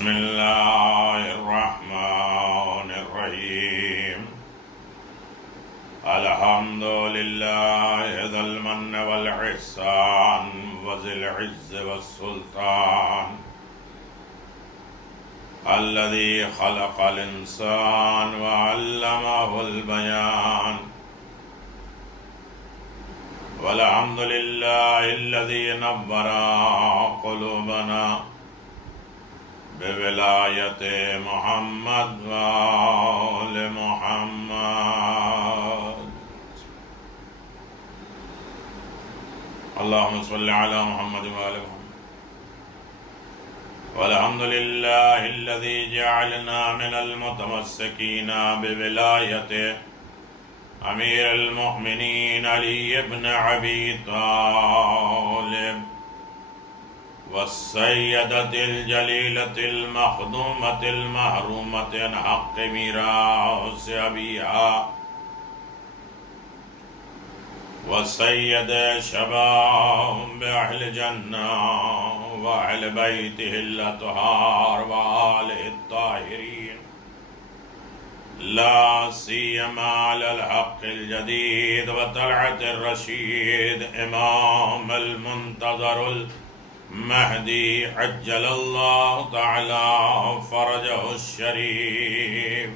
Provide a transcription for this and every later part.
بسم الله الرحمن الرحيم. الحمد لله ذي المن والإحسان وذي العز والسلطان الذي خلق الإنسان وعلمه البيان. والحمد لله الذي نور قلوبنا بولایت محمد وآل محمد. اللهم صل على محمد وآل محمد. والحمد لله الذي جعلنا من المتمسكين بولایت امیر المؤمنین علی بن ابی طالب والسیدة الجلیلة المخدومة المحرومة عن حق میراث ابیہا وسید شباب اہل جنہ واہل بیتہ الاطہار وآلہ الطاہرین لا سیما علی الحق الجدید وطلعت الرشید امام المنتظر مہدی عجل اللہ تعالی فرجہ الشریف.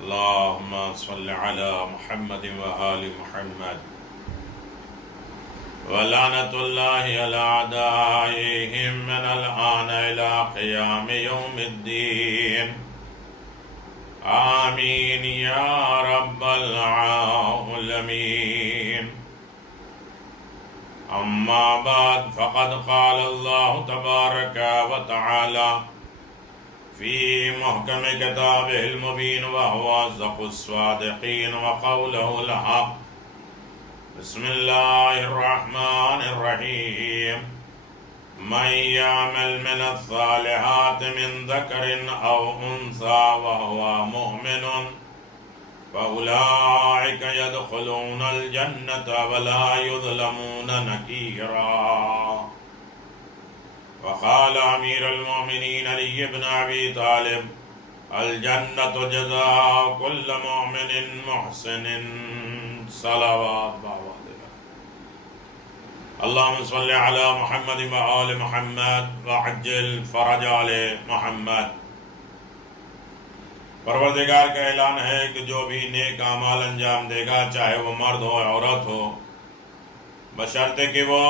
اللہم صل علی محمد وآل محمد. ولعنت اللہ علی اعدائہم من الآن الى قیام یوم الدین. آمین یا رب العالمین. اما بعد فقد قال اللہ تبارک و تعالی فی محکم کتابہ المبین وهو اصدق الصادقین وقولہ الحق. بسم اللہ الرحمن الرحیم. من يعمل من الصالحات من ذکر او انثى وهو مؤمن فأولئك يدخلون الجنة ولا يظلمون نكيرا. وقال أمير المؤمنين علي بن أبي طالب الجنة جزاء كل مؤمن محسن. صلوات اللهم صل على محمد وآل محمد وعجل فرج آل محمد. پروردگار کا اعلان ہے کہ جو بھی نیک اعمال انجام دے گا چاہے وہ مرد ہو عورت ہو بشرطے کہ وہ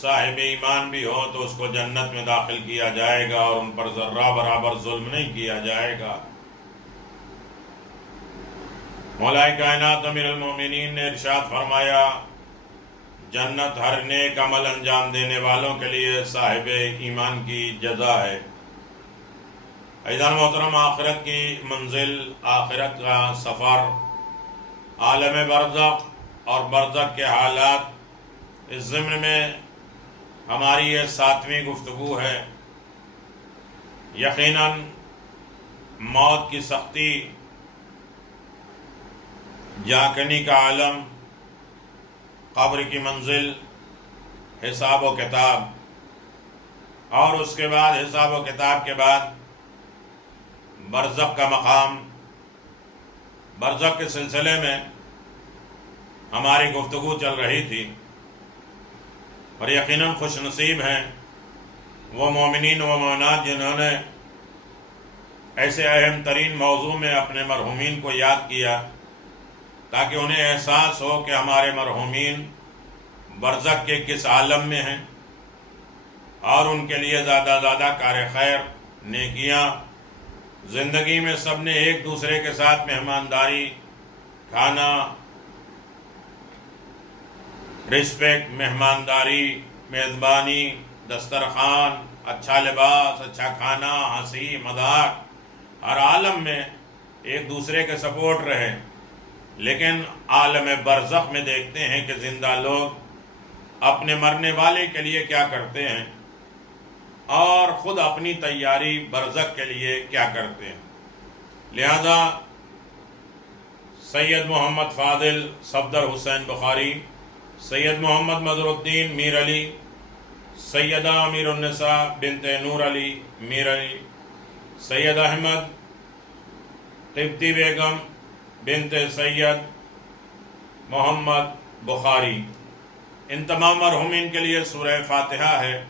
صاحب ایمان بھی ہو تو اس کو جنت میں داخل کیا جائے گا اور ان پر ذرہ برابر ظلم نہیں کیا جائے گا. مولا کائنات امیر المومنین نے ارشاد فرمایا جنت ہر نیک عمل انجام دینے والوں کے لیے صاحب ایمان کی جزا ہے. عزیزان محترم، آخرت کی منزل، آخرت کا سفر، عالم برزخ اور برزخ کے حالات، اس ضمن میں ہماری یہ 7ویں گفتگو ہے. یقیناً موت کی سختی، جاکنی کا عالم، قبر کی منزل، حساب و کتاب، اور اس کے بعد حساب و کتاب کے بعد برزخ کا مقام. برزخ کے سلسلے میں ہماری گفتگو چل رہی تھی اور یقیناً خوش نصیب ہیں وہ مومنین و مومنات جنہوں نے ایسے اہم ترین موضوع میں اپنے مرحومین کو یاد کیا تاکہ انہیں احساس ہو کہ ہمارے مرحومین برزخ کے کس عالم میں ہیں اور ان کے لیے زیادہ زیادہ کار خیر، نیکیاں. زندگی میں سب نے ایک دوسرے کے ساتھ مہمانداری، کھانا، رسپیکٹ، مہمانداری، میزبانی، دسترخوان، اچھا لباس، اچھا کھانا، ہنسی مذاق، ہر عالم میں ایک دوسرے کے سپورٹ رہے. لیکن عالم برزخ میں دیکھتے ہیں کہ زندہ لوگ اپنے مرنے والے کے لیے کیا کرتے ہیں اور خود اپنی تیاری برزخ کے لیے کیا کرتے ہیں. لہذا سید محمد فاضل صفدر حسین بخاری، سید محمد مظہر الدین میر علی، سیدہ امیر النساء بنت نور علی میر علی، سید احمد قبطی بیگم بنت سید محمد بخاری، ان تمام مرحومین کے لیے سورہ فاتحہ ہے،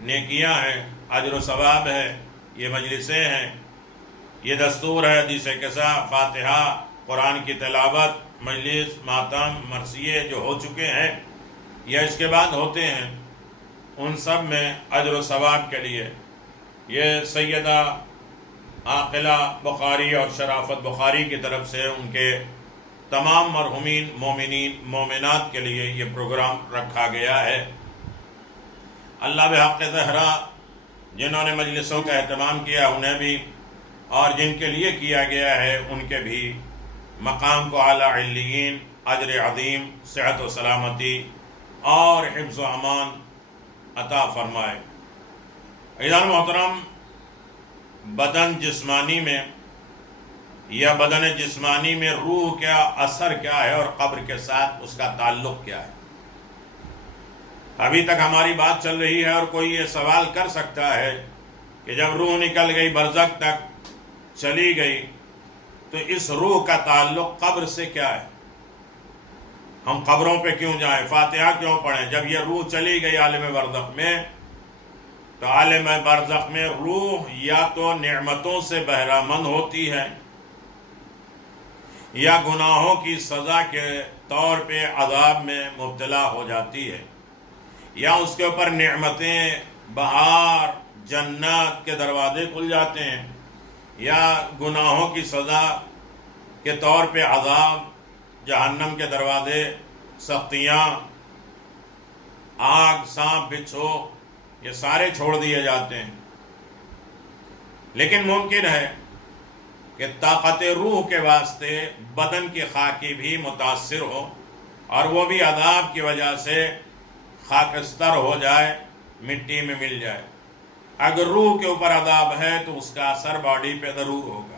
نیکیاں ہیں، اجر و ثواب ہے، یہ مجلسیں ہیں، یہ دستور ہے، حدیث قصہ، فاتحہ، قرآن کی تلاوت، مجلس، ماتم، مرثیے جو ہو چکے ہیں یا اس کے بعد ہوتے ہیں، ان سب میں اجر و ثواب کے لیے یہ سیدہ عاقلہ بخاری اور شرافت بخاری کی طرف سے ان کے تمام مرحومین مومنین مومنات کے لیے یہ پروگرام رکھا گیا ہے۔ اللہ بحق زہرا جنہوں نے مجلسوں کا اہتمام کیا انہیں بھی، اور جن کے لیے کیا گیا ہے ان کے بھی مقام کو اعلیٰ علیین، اجر عظیم، صحت و سلامتی اور حفظ و امان عطا فرمائے۔ عزیزان محترم، بدن جسمانی میں یا بدن جسمانی میں روح کا اثر کیا ہے اور قبر کے ساتھ اس کا تعلق کیا ہے؟ ابھی تک ہماری بات چل رہی ہے اور کوئی یہ سوال کر سکتا ہے کہ جب روح نکل گئی، برزخ تک چلی گئی، تو اس روح کا تعلق قبر سے کیا ہے؟ ہم قبروں پہ کیوں جائیں؟ فاتحہ کیوں پڑھیں؟ جب یہ روح چلی گئی عالم برزخ میں، تو عالم برزخ میں روح یا تو نعمتوں سے بہرہ مند ہوتی ہے یا گناہوں کی سزا کے طور پہ عذاب میں مبتلا ہو جاتی ہے، یا اس کے اوپر نعمتیں، بہار، جنت کے دروازے کھل جاتے ہیں، یا گناہوں کی سزا کے طور پہ عذاب، جہنم کے دروازے، سختیاں، آگ، سانپ، بچھو، یہ سارے چھوڑ دیے جاتے ہیں۔ لیکن ممکن ہے کہ طاقت روح کے واسطے بدن کی خاکی بھی متاثر ہو اور وہ بھی عذاب کی وجہ سے خاکستر ہو جائے، مٹی میں مل جائے۔ اگر روح کے اوپر عذاب ہے تو اس کا اثر باڈی پہ ضرور ہوگا۔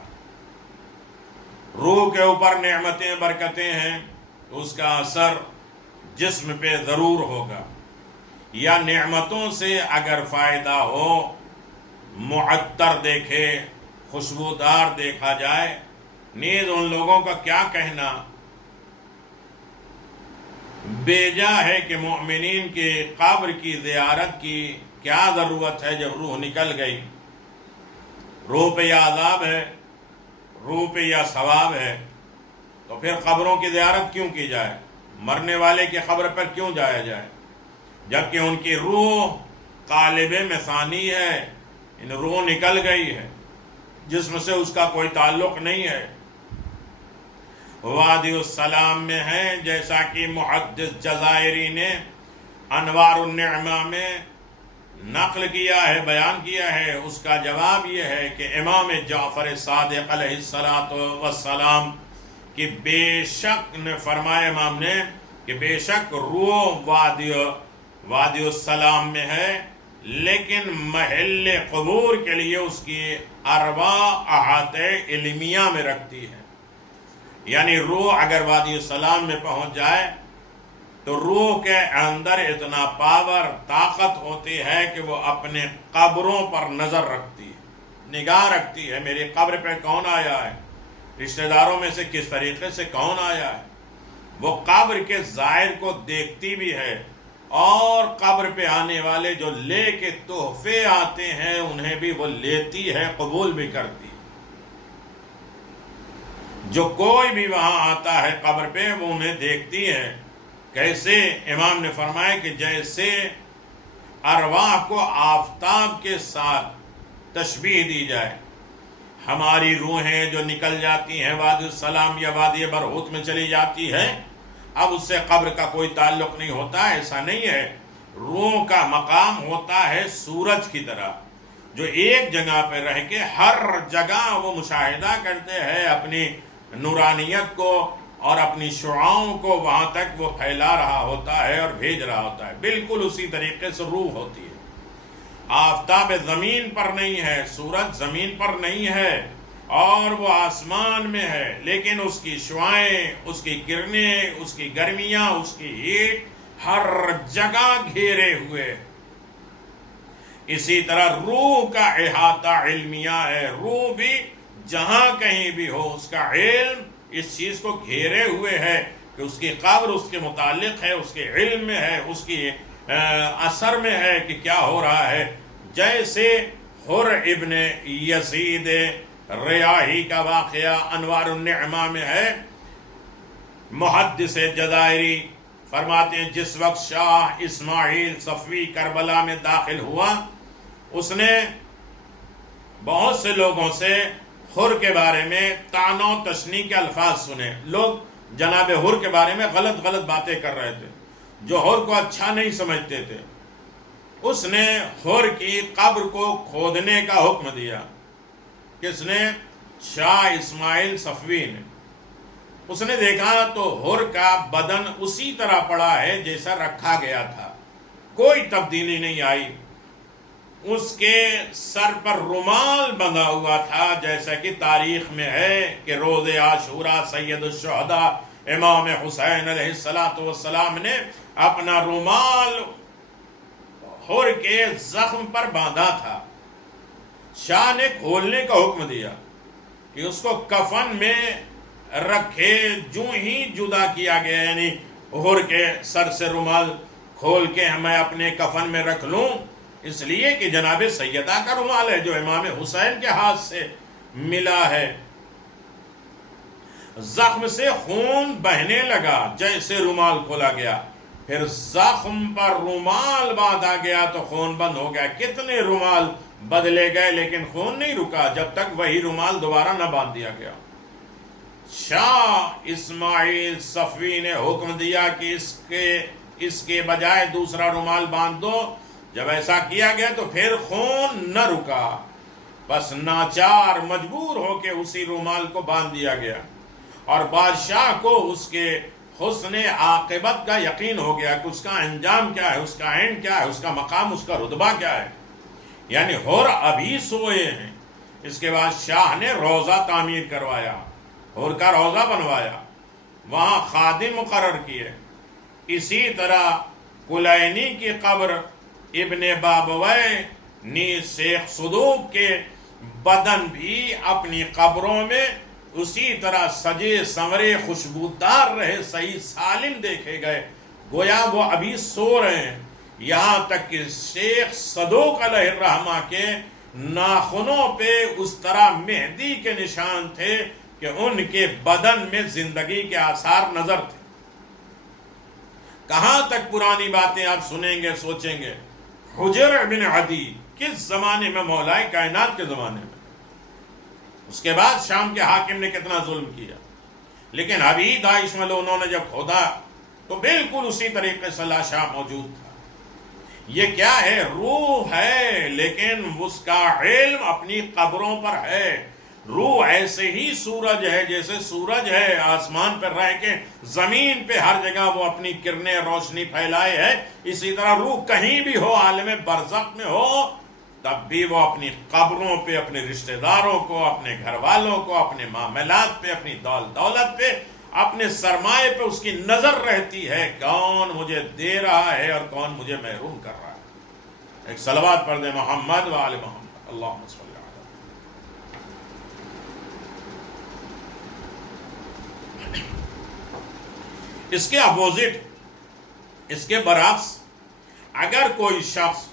روح کے اوپر نعمتیں، برکتیں ہیں تو اس کا اثر جسم پہ ضرور ہوگا۔ یا نعمتوں سے اگر فائدہ ہو، معطر دیکھے، خوشبودار دیکھا جائے، نیز ان لوگوں کا کیا کہنا، بیجا ہے کہ مومنین کی قبر کی زیارت کی کیا ضرورت ہے جب روح نکل گئی؟ روح پہ یا عذاب ہے، روح پہ یا ثواب ہے، تو پھر قبروں کی زیارت کیوں کی جائے؟ مرنے والے کی قبر پر کیوں جایا جائے جبکہ ان کی روح قالب مثانی ہے، ان روح نکل گئی ہے، جسم سے اس کا کوئی تعلق نہیں ہے، وادی السلام میں ہے، جیسا کہ محدث جزائری نے انوار النعمہ میں نقل کیا ہے، بیان کیا ہے۔ اس کا جواب یہ ہے کہ امام جعفر صادق علیہ السلام کہ بے شک نے فرمایا، امام نے کہ بے شک روح وادی السلام میں ہے، لیکن محل قبور کے لیے اس کی ارواح احاطہ علمیہ میں رکھتی ہے۔ یعنی روح اگر وادی السلام میں پہنچ جائے تو روح کے اندر اتنا پاور، طاقت ہوتی ہے کہ وہ اپنے قبروں پر نظر رکھتی ہے، نگاہ رکھتی ہے، میری قبر پہ کون آیا ہے، رشتہ داروں میں سے کس طریقے سے کون آیا ہے۔ وہ قبر کے زائر کو دیکھتی بھی ہے، اور قبر پہ آنے والے جو لے کے تحفے آتے ہیں انہیں بھی وہ لیتی ہے، قبول بھی کرتی ہے۔ جو کوئی بھی وہاں آتا ہے قبر پہ وہ انہیں دیکھتی ہے۔ کیسے؟ امام نے فرمایا کہ جیسے ارواح کو آفتاب کے ساتھ تشبیہ دی جائے، ہماری روحیں جو نکل جاتی ہیں وادی السلام یا وادی برہوت میں چلی جاتی ہے، اب اس سے قبر کا کوئی تعلق نہیں ہوتا، ایسا نہیں ہے۔ روح کا مقام ہوتا ہے سورج کی طرح، جو ایک جگہ پہ رہ کے ہر جگہ وہ مشاہدہ کرتے ہیں اپنی نورانیت کو اور اپنی شعاؤں کو، وہاں تک وہ پھیلا رہا ہوتا ہے اور بھیج رہا ہوتا ہے۔ بالکل اسی طریقے سے روح ہوتی ہے۔ آفتاب زمین پر نہیں ہے، سورج زمین پر نہیں ہے، اور وہ آسمان میں ہے، لیکن اس کی شعائیں، اس کی کرنیں، اس کی گرمیاں، اس کی ہیٹ ہر جگہ گھیرے ہوئے اسی طرح روح کا احاطہ علمیہ ہے، روح بھی جہاں کہیں بھی ہو اس کا علم اس چیز کو گھیرے ہوئے ہے کہ اس کی قبر اس کے متعلق ہے، اس کے علم میں ہے، اس کی اثر میں ہے کہ کیا ہو رہا ہے. جیسے حر ابن یزید ریاحی کا واقعہ انوار النعمہ میں ہے. محدث جزائری فرماتے ہیں جس وقت شاہ اسماعیل صفوی کربلا میں داخل ہوا، اس نے بہت سے لوگوں سے حر کے بارے میں طعن و تشنیع کے الفاظ سنے. لوگ جناب حر کے بارے میں غلط باتیں کر رہے تھے، جو حر کو اچھا نہیں سمجھتے تھے. اس نے حر کی قبر کو کھودنے کا حکم دیا. کس نے؟ شاہ اسماعیل صفوی نے. اس نے دیکھا تو حر کا بدن اسی طرح پڑا ہے جیسا رکھا گیا تھا، کوئی تبدیلی نہیں آئی. اس کے سر پر رومال بندھا ہوا تھا، جیسا کہ تاریخ میں ہے کہ روز عاشوراء سید الشہداء امام حسین علیہ السلام نے اپنا رومال حر کے زخم پر باندھا تھا. شاہ نے کھولنے کا حکم دیا کہ اس کو کفن میں رکھے. جو ہی جدا کیا گیا، یعنی حر کے سر سے رومال کھول کے میں اپنے کفن میں رکھ لوں، اس لیے کہ جناب سیدہ کا رومال ہے جو امام حسین کے ہاتھ سے ملا ہے. زخم سے خون بہنے لگا جیسے رومال کھولا گیا، پھر زخم پر رومال باندھا گیا تو خون بند ہو گیا. کتنے رومال بدلے گئے لیکن خون نہیں رکا جب تک وہی رومال دوبارہ نہ باندھ دیا گیا. شاہ اسماعیل صفوی نے حکم دیا کہ اس کے بجائے دوسرا رومال باندھ دو. جب ایسا کیا گیا تو پھر خون نہ رکا، بس ناچار مجبور ہو کے اسی رومال کو باندھ دیا گیا. اور بادشاہ کو اس کے حسن عاقبت کا یقین ہو گیا کہ اس کا انجام کیا ہے، اس کا اینڈ کیا ہے، اس کا مقام، اس کا رتبہ کیا ہے. یعنی حر ابھی سوئے ہیں. اس کے بعد شاہ نے روضہ تعمیر کروایا، حر کا روضہ بنوایا، وہاں خادم مقرر کیے. اسی طرح کلینی کی قبر ابن بابویہ نیز شیخ صدوق کے بدن بھی اپنی قبروں میں اسی طرح سجے سنورے خوشبودار رہے، صحیح سالم دیکھے گئے، گویا وہ ابھی سو رہے ہیں. یہاں تک کہ شیخ صدوق علیہ الرحمہ کے ناخنوں پہ اس طرح مہدی کے نشان تھے کہ ان کے بدن میں زندگی کے آثار نظر تھے. کہاں تک پرانی باتیں آپ سنیں گے، سوچیں گے. حجر بن عدی کس زمانے میں؟ مولائے کائنات کے زمانے میں. اس کے بعد شام کے حاکم نے کتنا ظلم کیا، لیکن ابھی داعش میں انہوں نے جب کھودا تو بالکل اسی طریقے سے لاشا موجود تھا. یہ کیا ہے؟ روح ہے، لیکن اس کا علم اپنی قبروں پر ہے. روح ایسے ہی سورج ہے، جیسے سورج ہے آسمان پر رہ کے زمین پہ ہر جگہ وہ اپنی کرنیں روشنی پھیلائے ہے، اسی طرح روح کہیں بھی ہو، عالم برزخ میں ہو، تب بھی وہ اپنی قبروں پہ اپنے رشتہ داروں کو، اپنے گھر والوں کو، اپنے معاملات پہ، اپنی دولت پہ، اپنے سرمایے پہ اس کی نظر رہتی ہے. کون مجھے دے رہا ہے اور کون مجھے محروم کر رہا ہے. ایک صلوات پڑھ دیں محمد و آل محمد. اللہم صلی. اس کے اپوزٹ، اس کے برعکس، اگر کوئی شخص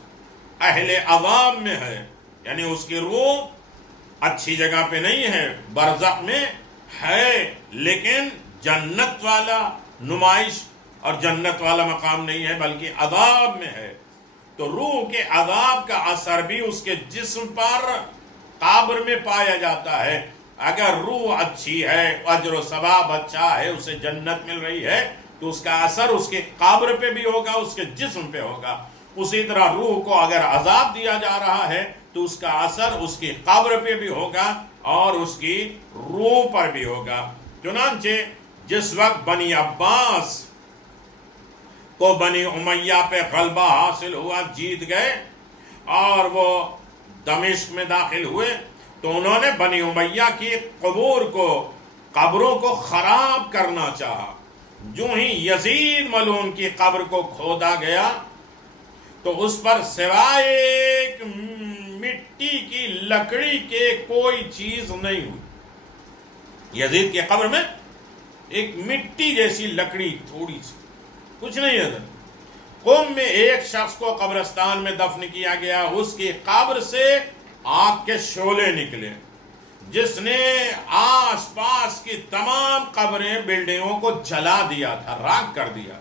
اہل عوام میں ہے، یعنی اس کی روح اچھی جگہ پہ نہیں ہے، برزخ میں ہے، لیکن جنت والا نمائش اور جنت والا مقام نہیں ہے بلکہ عذاب میں ہے، تو روح کے عذاب کا اثر بھی اس کے جسم پر قبر میں پایا جاتا ہے. اگر روح اچھی ہے، اجر و ثواب اچھا ہے، اسے جنت مل رہی ہے، تو اس کا اثر اس کے قبر پہ بھی ہوگا، اس کے جسم پہ ہوگا. اسی طرح روح کو اگر عذاب دیا جا رہا ہے تو اس کا اثر اس کی قبر پہ بھی ہوگا اور اس کی روح پر بھی ہوگا. چنانچہ جس وقت بنی عباس کو بنی امیہ پہ غلبہ حاصل ہوا، جیت گئے اور وہ دمشق میں داخل ہوئے، تو انہوں نے بنی امیہ کی قبروں کو خراب کرنا چاہا. جو ہی یزید ملعون کی قبر کو کھودا گیا تو اس پر سوائے ایک مٹی کی لکڑی کے کوئی چیز نہیں ہوئی۔ یزید کی قبر میں ایک مٹی جیسی لکڑی تھوڑی سی، کچھ نہیں ہے۔ قم میں ایک شخص کو قبرستان میں دفن کیا گیا، اس کی قبر سے آگ کے شعلے نکلے جس نے آس پاس کی تمام قبریں بلڈنگوں کو جلا دیا تھا، راکھ کر دیا۔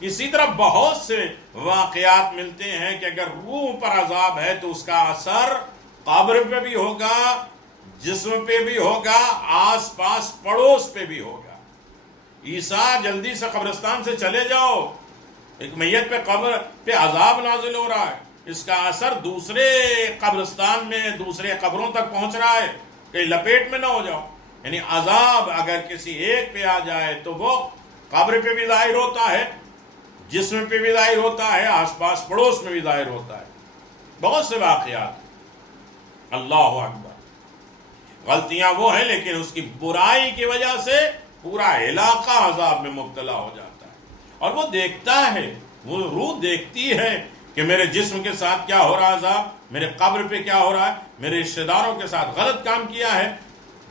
اسی طرح بہت سے واقعات ملتے ہیں کہ اگر روح پر عذاب ہے تو اس کا اثر قبر پہ بھی ہوگا، جسم پہ بھی ہوگا، آس پاس پڑوس پہ بھی ہوگا۔ عیسیٰ جلدی سے قبرستان سے چلے جاؤ، ایک میت پہ قبر پہ عذاب نازل ہو رہا ہے، اس کا اثر دوسرے قبرستان میں دوسرے قبروں تک پہنچ رہا ہے، کہیں لپیٹ میں نہ ہو جاؤ۔ یعنی عذاب اگر کسی ایک پہ آ جائے تو وہ قبر پہ بھی ظاہر ہوتا ہے، جسم پہ بھی ظاہر ہوتا ہے، آس پاس پڑوس میں بھی ظاہر ہوتا ہے۔ بہت سے واقعات۔ اللہ اکبر۔ غلطیاں وہ ہیں لیکن اس کی برائی کی وجہ سے پورا علاقہ عذاب میں مبتلا ہو جاتا ہے، اور وہ دیکھتا ہے، وہ روح دیکھتی ہے کہ میرے جسم کے ساتھ کیا ہو رہا ہے عذاب، میرے قبر پہ کیا ہو رہا ہے، میرے رشتہ داروں کے ساتھ غلط کام کیا ہے،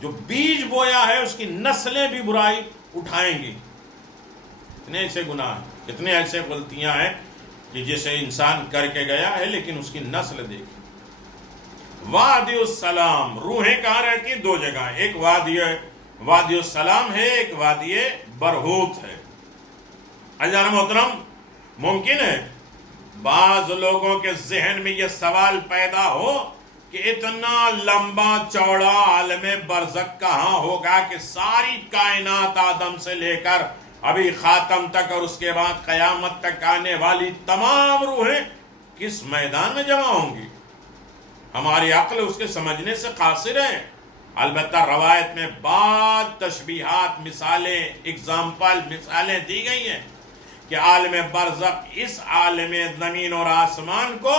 جو بیج بویا ہے اس کی نسلیں بھی برائی اٹھائیں گی۔ کتنے ایسے گناہ ہیں، کتنے ایسے غلطیاں ہیں کہ جسے انسان کر کے گیا ہے لیکن اس کی نسل دیکھی۔ وادی السلام، روحیں کہاں رہتی ہیں؟ دو جگہ، ایک وادی السلام ہے، ایک وادی برہوت ہے۔ عزیزان محترم، ممکن ہے بعض لوگوں کے ذہن میں یہ سوال پیدا ہو کہ اتنا لمبا چوڑا عالم برزخ کہاں ہوگا کہ ساری کائنات آدم سے لے کر ابھی خاتم تک اور اس کے بعد قیامت تک آنے والی تمام روحیں کس میدان میں جمع ہوں گی؟ ہماری عقل اس کے سمجھنے سے قاصر ہے۔ البتہ روایت میں بعض تشبیہات، مثالیں، مثالیں دی گئی ہیں کہ عالم برزخ اس عالم زمین اور آسمان کو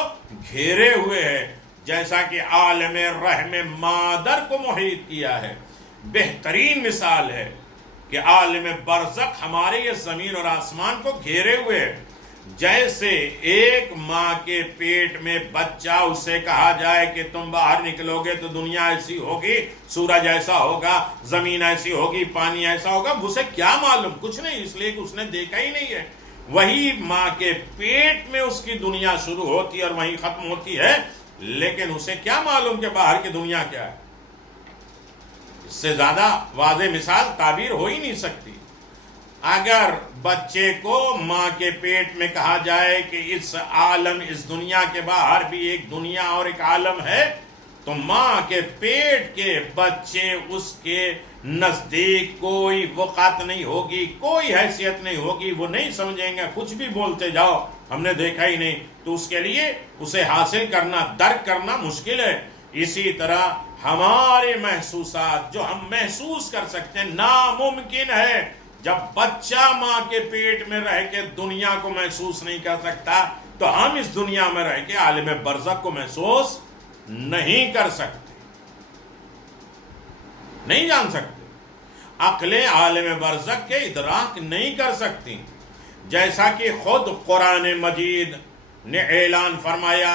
گھیرے ہوئے ہے، جیسا کہ عالم رحم مادر کو محیط کیا ہے۔ بہترین مثال ہے کہ عالم برزخ ہمارے یہ زمین اور آسمان کو گھیرے ہوئے ہے، جیسے ایک ماں کے پیٹ میں بچہ، اسے کہا جائے کہ تم باہر نکلو گے تو دنیا ایسی ہوگی، سورج ایسا ہوگا، زمین ایسی ہوگی، پانی ایسا ہوگا، اسے کیا معلوم؟ کچھ نہیں، اس لیے کہ اس نے دیکھا ہی نہیں ہے۔ وہی ماں کے پیٹ میں اس کی دنیا شروع ہوتی ہے اور وہیں ختم ہوتی ہے، لیکن اسے کیا معلوم کہ باہر کی دنیا کیا ہے؟ اس سے زیادہ واضح مثال تعبیر ہو ہی نہیں سکتی۔ اگر بچے کو ماں کے پیٹ میں کہا جائے کہ اس عالم، اس دنیا کے باہر بھی ایک دنیا اور ایک عالم ہے، تو ماں کے پیٹ کے بچے اس کے نزدیک کوئی وقعت نہیں ہوگی، کوئی حیثیت نہیں ہوگی، وہ نہیں سمجھیں گے، کچھ بھی بولتے جاؤ ہم نے دیکھا ہی نہیں، تو اس کے لیے اسے حاصل کرنا، درک کرنا مشکل ہے۔ اسی طرح ہمارے محسوسات جو ہم محسوس کر سکتے ہیں، ناممکن ہے جب بچہ ماں کے پیٹ میں رہ کے دنیا کو محسوس نہیں کر سکتا تو ہم اس دنیا میں رہ کے عالم برزخ کو محسوس نہیں کر سکتے، نہیں جان سکتے۔ عقلیں عالم برزخ کے ادراک نہیں کر سکتی، جیسا کہ خود قرآن مجید نے اعلان فرمایا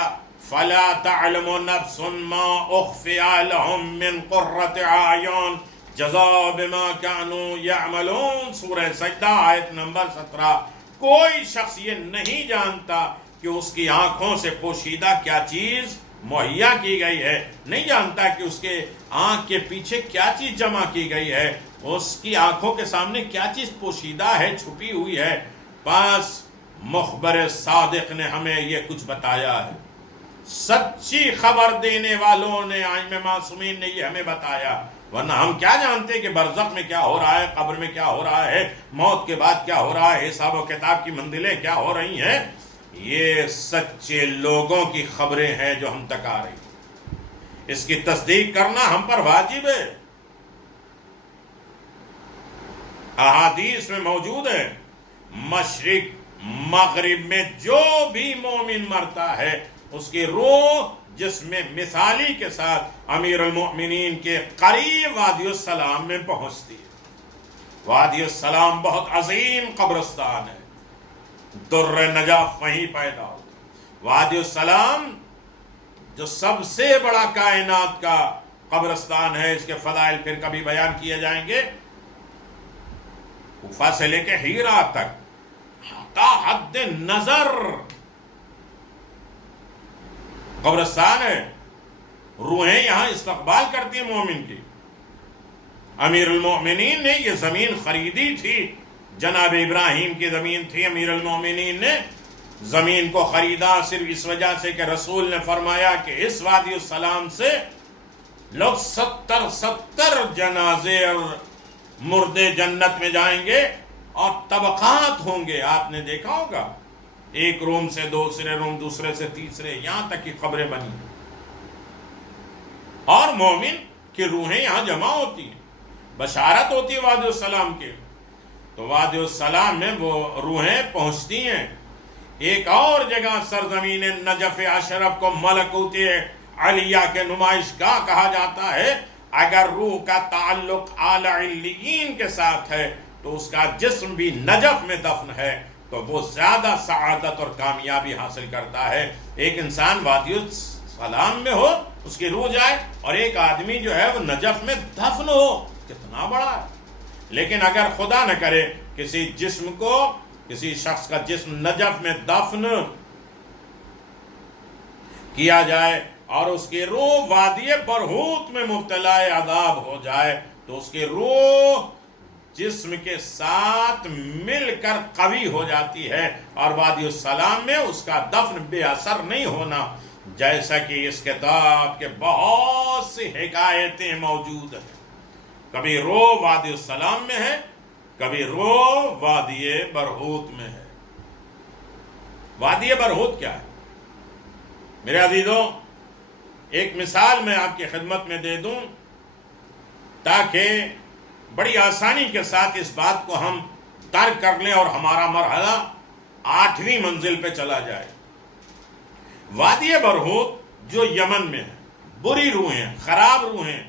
فَلَا تَعْلَمُ نَفْسٌ مَا أُخْفِيَ لَهُم مِّن قُرَّةِ أَعْيُنٍ جزاء بما كانوا يعملون، سورہ سجدہ آیت نمبر 17۔ کوئی شخص یہ نہیں جانتا کہ اس کی آنکھوں سے پوشیدہ کیا چیز مہیا کی گئی ہے، نہیں جانتا کہ اس کے آنکھ کے پیچھے کیا چیز جمع کی گئی ہے، اس کی آنکھوں کے سامنے کیا چیز پوشیدہ ہے، چھپی ہوئی ہے۔ پاس مخبر صادق نے ہمیں یہ کچھ بتایا ہے، سچی خبر دینے والوں نے، ائمہ معصومین نے یہ ہمیں بتایا، ورنہ ہم کیا جانتے کہ برزخ میں کیا ہو رہا ہے، قبر میں کیا ہو رہا ہے، موت کے بعد کیا ہو رہا ہے، حساب و کتاب کی منزلیں کیا ہو رہی ہیں۔ یہ سچے لوگوں کی خبریں ہیں جو ہم تک آ رہی ہیں، اس کی تصدیق کرنا ہم پر واجب ہے۔ احادیث میں موجود ہے، مشرق مغرب میں جو بھی مومن مرتا ہے اس کی روح جس میں مثالی کے ساتھ امیر المؤمنین کے قریب وادی السلام میں پہنچتی ہے۔ وادی السلام بہت عظیم قبرستان ہے، در نجاف وہیں پیدا ہوتا ہے۔ وادی السلام جو سب سے بڑا کائنات کا قبرستان ہے، اس کے فضائل پھر کبھی بیان کیے جائیں گے. کوفہ سے لے کے ہیرا تک تا حد نظر قبرستان ہے. روحیں یہاں استقبال کرتی ہیں مومن کی. امیر المومنین نے یہ زمین خریدی تھی، جناب ابراہیم کی زمین تھی. امیر المومنین نے زمین کو خریدا صرف اس وجہ سے کہ رسول نے فرمایا کہ اس وادی السلام سے لوگ 70 جنازے اور مردے جنت میں جائیں گے اور طبقات ہوں گے. آپ نے دیکھا ہوگا ایک روم سے دوسرے روم، دوسرے سے تیسرے، یہاں تک کی قبریں بنی اور مومن کی روحیں یہاں جمع ہوتی ہیں. بشارت ہوتی ہے وادی السلام کے. تو وادی السلام میں وہ روحیں پہنچتی ہیں. ایک اور جگہ سرزمین نجف اشرف کو ملکوت علیہ کے نمائش گاہ کہا جاتا ہے. اگر روح کا تعلق اعلی علیین کے ساتھ ہے تو اس کا جسم بھی نجف میں دفن ہے تو وہ زیادہ سعادت اور کامیابی حاصل کرتا ہے. ایک انسان وادی السلام میں ہو، اس کی روح جائے، اور ایک آدمی جو ہے وہ نجف میں دفن ہو، کتنا بڑا ہے. لیکن اگر خدا نہ کرے کسی جسم کو، کسی شخص کا جسم نجف میں دفن کیا جائے اور اس کی روح وادی برہوت میں مبتلا عذاب ہو جائے تو اس کی روح جسم کے ساتھ مل کر قوی ہو جاتی ہے اور وادی السلام میں اس کا دفن بے اثر نہیں ہونا. جیسا کہ اس کتاب کے بہت سی حکایتیں موجود ہیں. کبھی روح وادی السلام میں ہے، کبھی روح وادی برہوت میں ہے. وادی برہوت کیا ہے میرے عزیزوں؟ ایک مثال میں آپ کی خدمت میں دے دوں تاکہ بڑی آسانی کے ساتھ اس بات کو ہم ترک کر لیں اور ہمارا مرحلہ 8ویں منزل پہ چلا جائے. وادی برہوت جو یمن میں ہے، بری روحیں، خراب روحیں،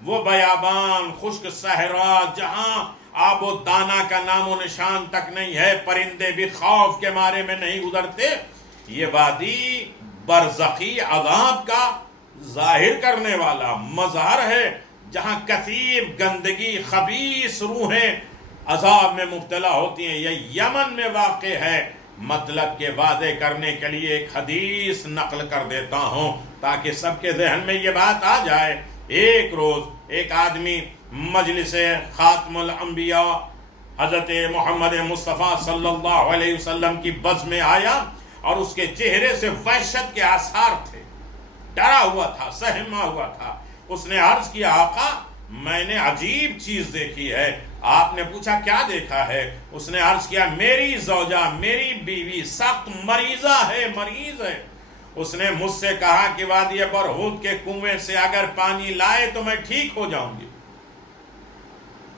وہ بیابان، خشک صحرا جہاں آب و دانہ کا نام و نشان تک نہیں ہے، پرندے بھی خوف کے مارے میں نہیں گزرتے، یہ وادی برزخی عذاب کا ظاہر کرنے والا مظہر ہے جہاں کثیر گندگی، خبیث روحیں عذاب میں مبتلا ہوتی ہیں. یہ یمن میں واقع ہے. مطلب کہ واضح کرنے کے لیے ایک حدیث نقل کر دیتا ہوں تاکہ سب کے ذہن میں یہ بات آ جائے. ایک روز ایک آدمی مجلس خاتم الانبیاء حضرت محمد مصطفیٰ صلی اللہ علیہ وسلم کی بز میں آیا اور اس کے چہرے سے وحشت کے آثار تھے، ڈرا ہوا تھا، سہما ہوا تھا. اس نے عرض کیا آقا میں نے عجیب چیز دیکھی ہے. آپ نے پوچھا کیا دیکھا ہے؟ اس نے عرض کیا میری زوجہ، میری بیوی سخت مریضہ ہے، مریض ہے. اس نے مجھ سے کہا کہ وادی برہوت کے کنویں سے اگر پانی لائے تو میں ٹھیک ہو جاؤں گی.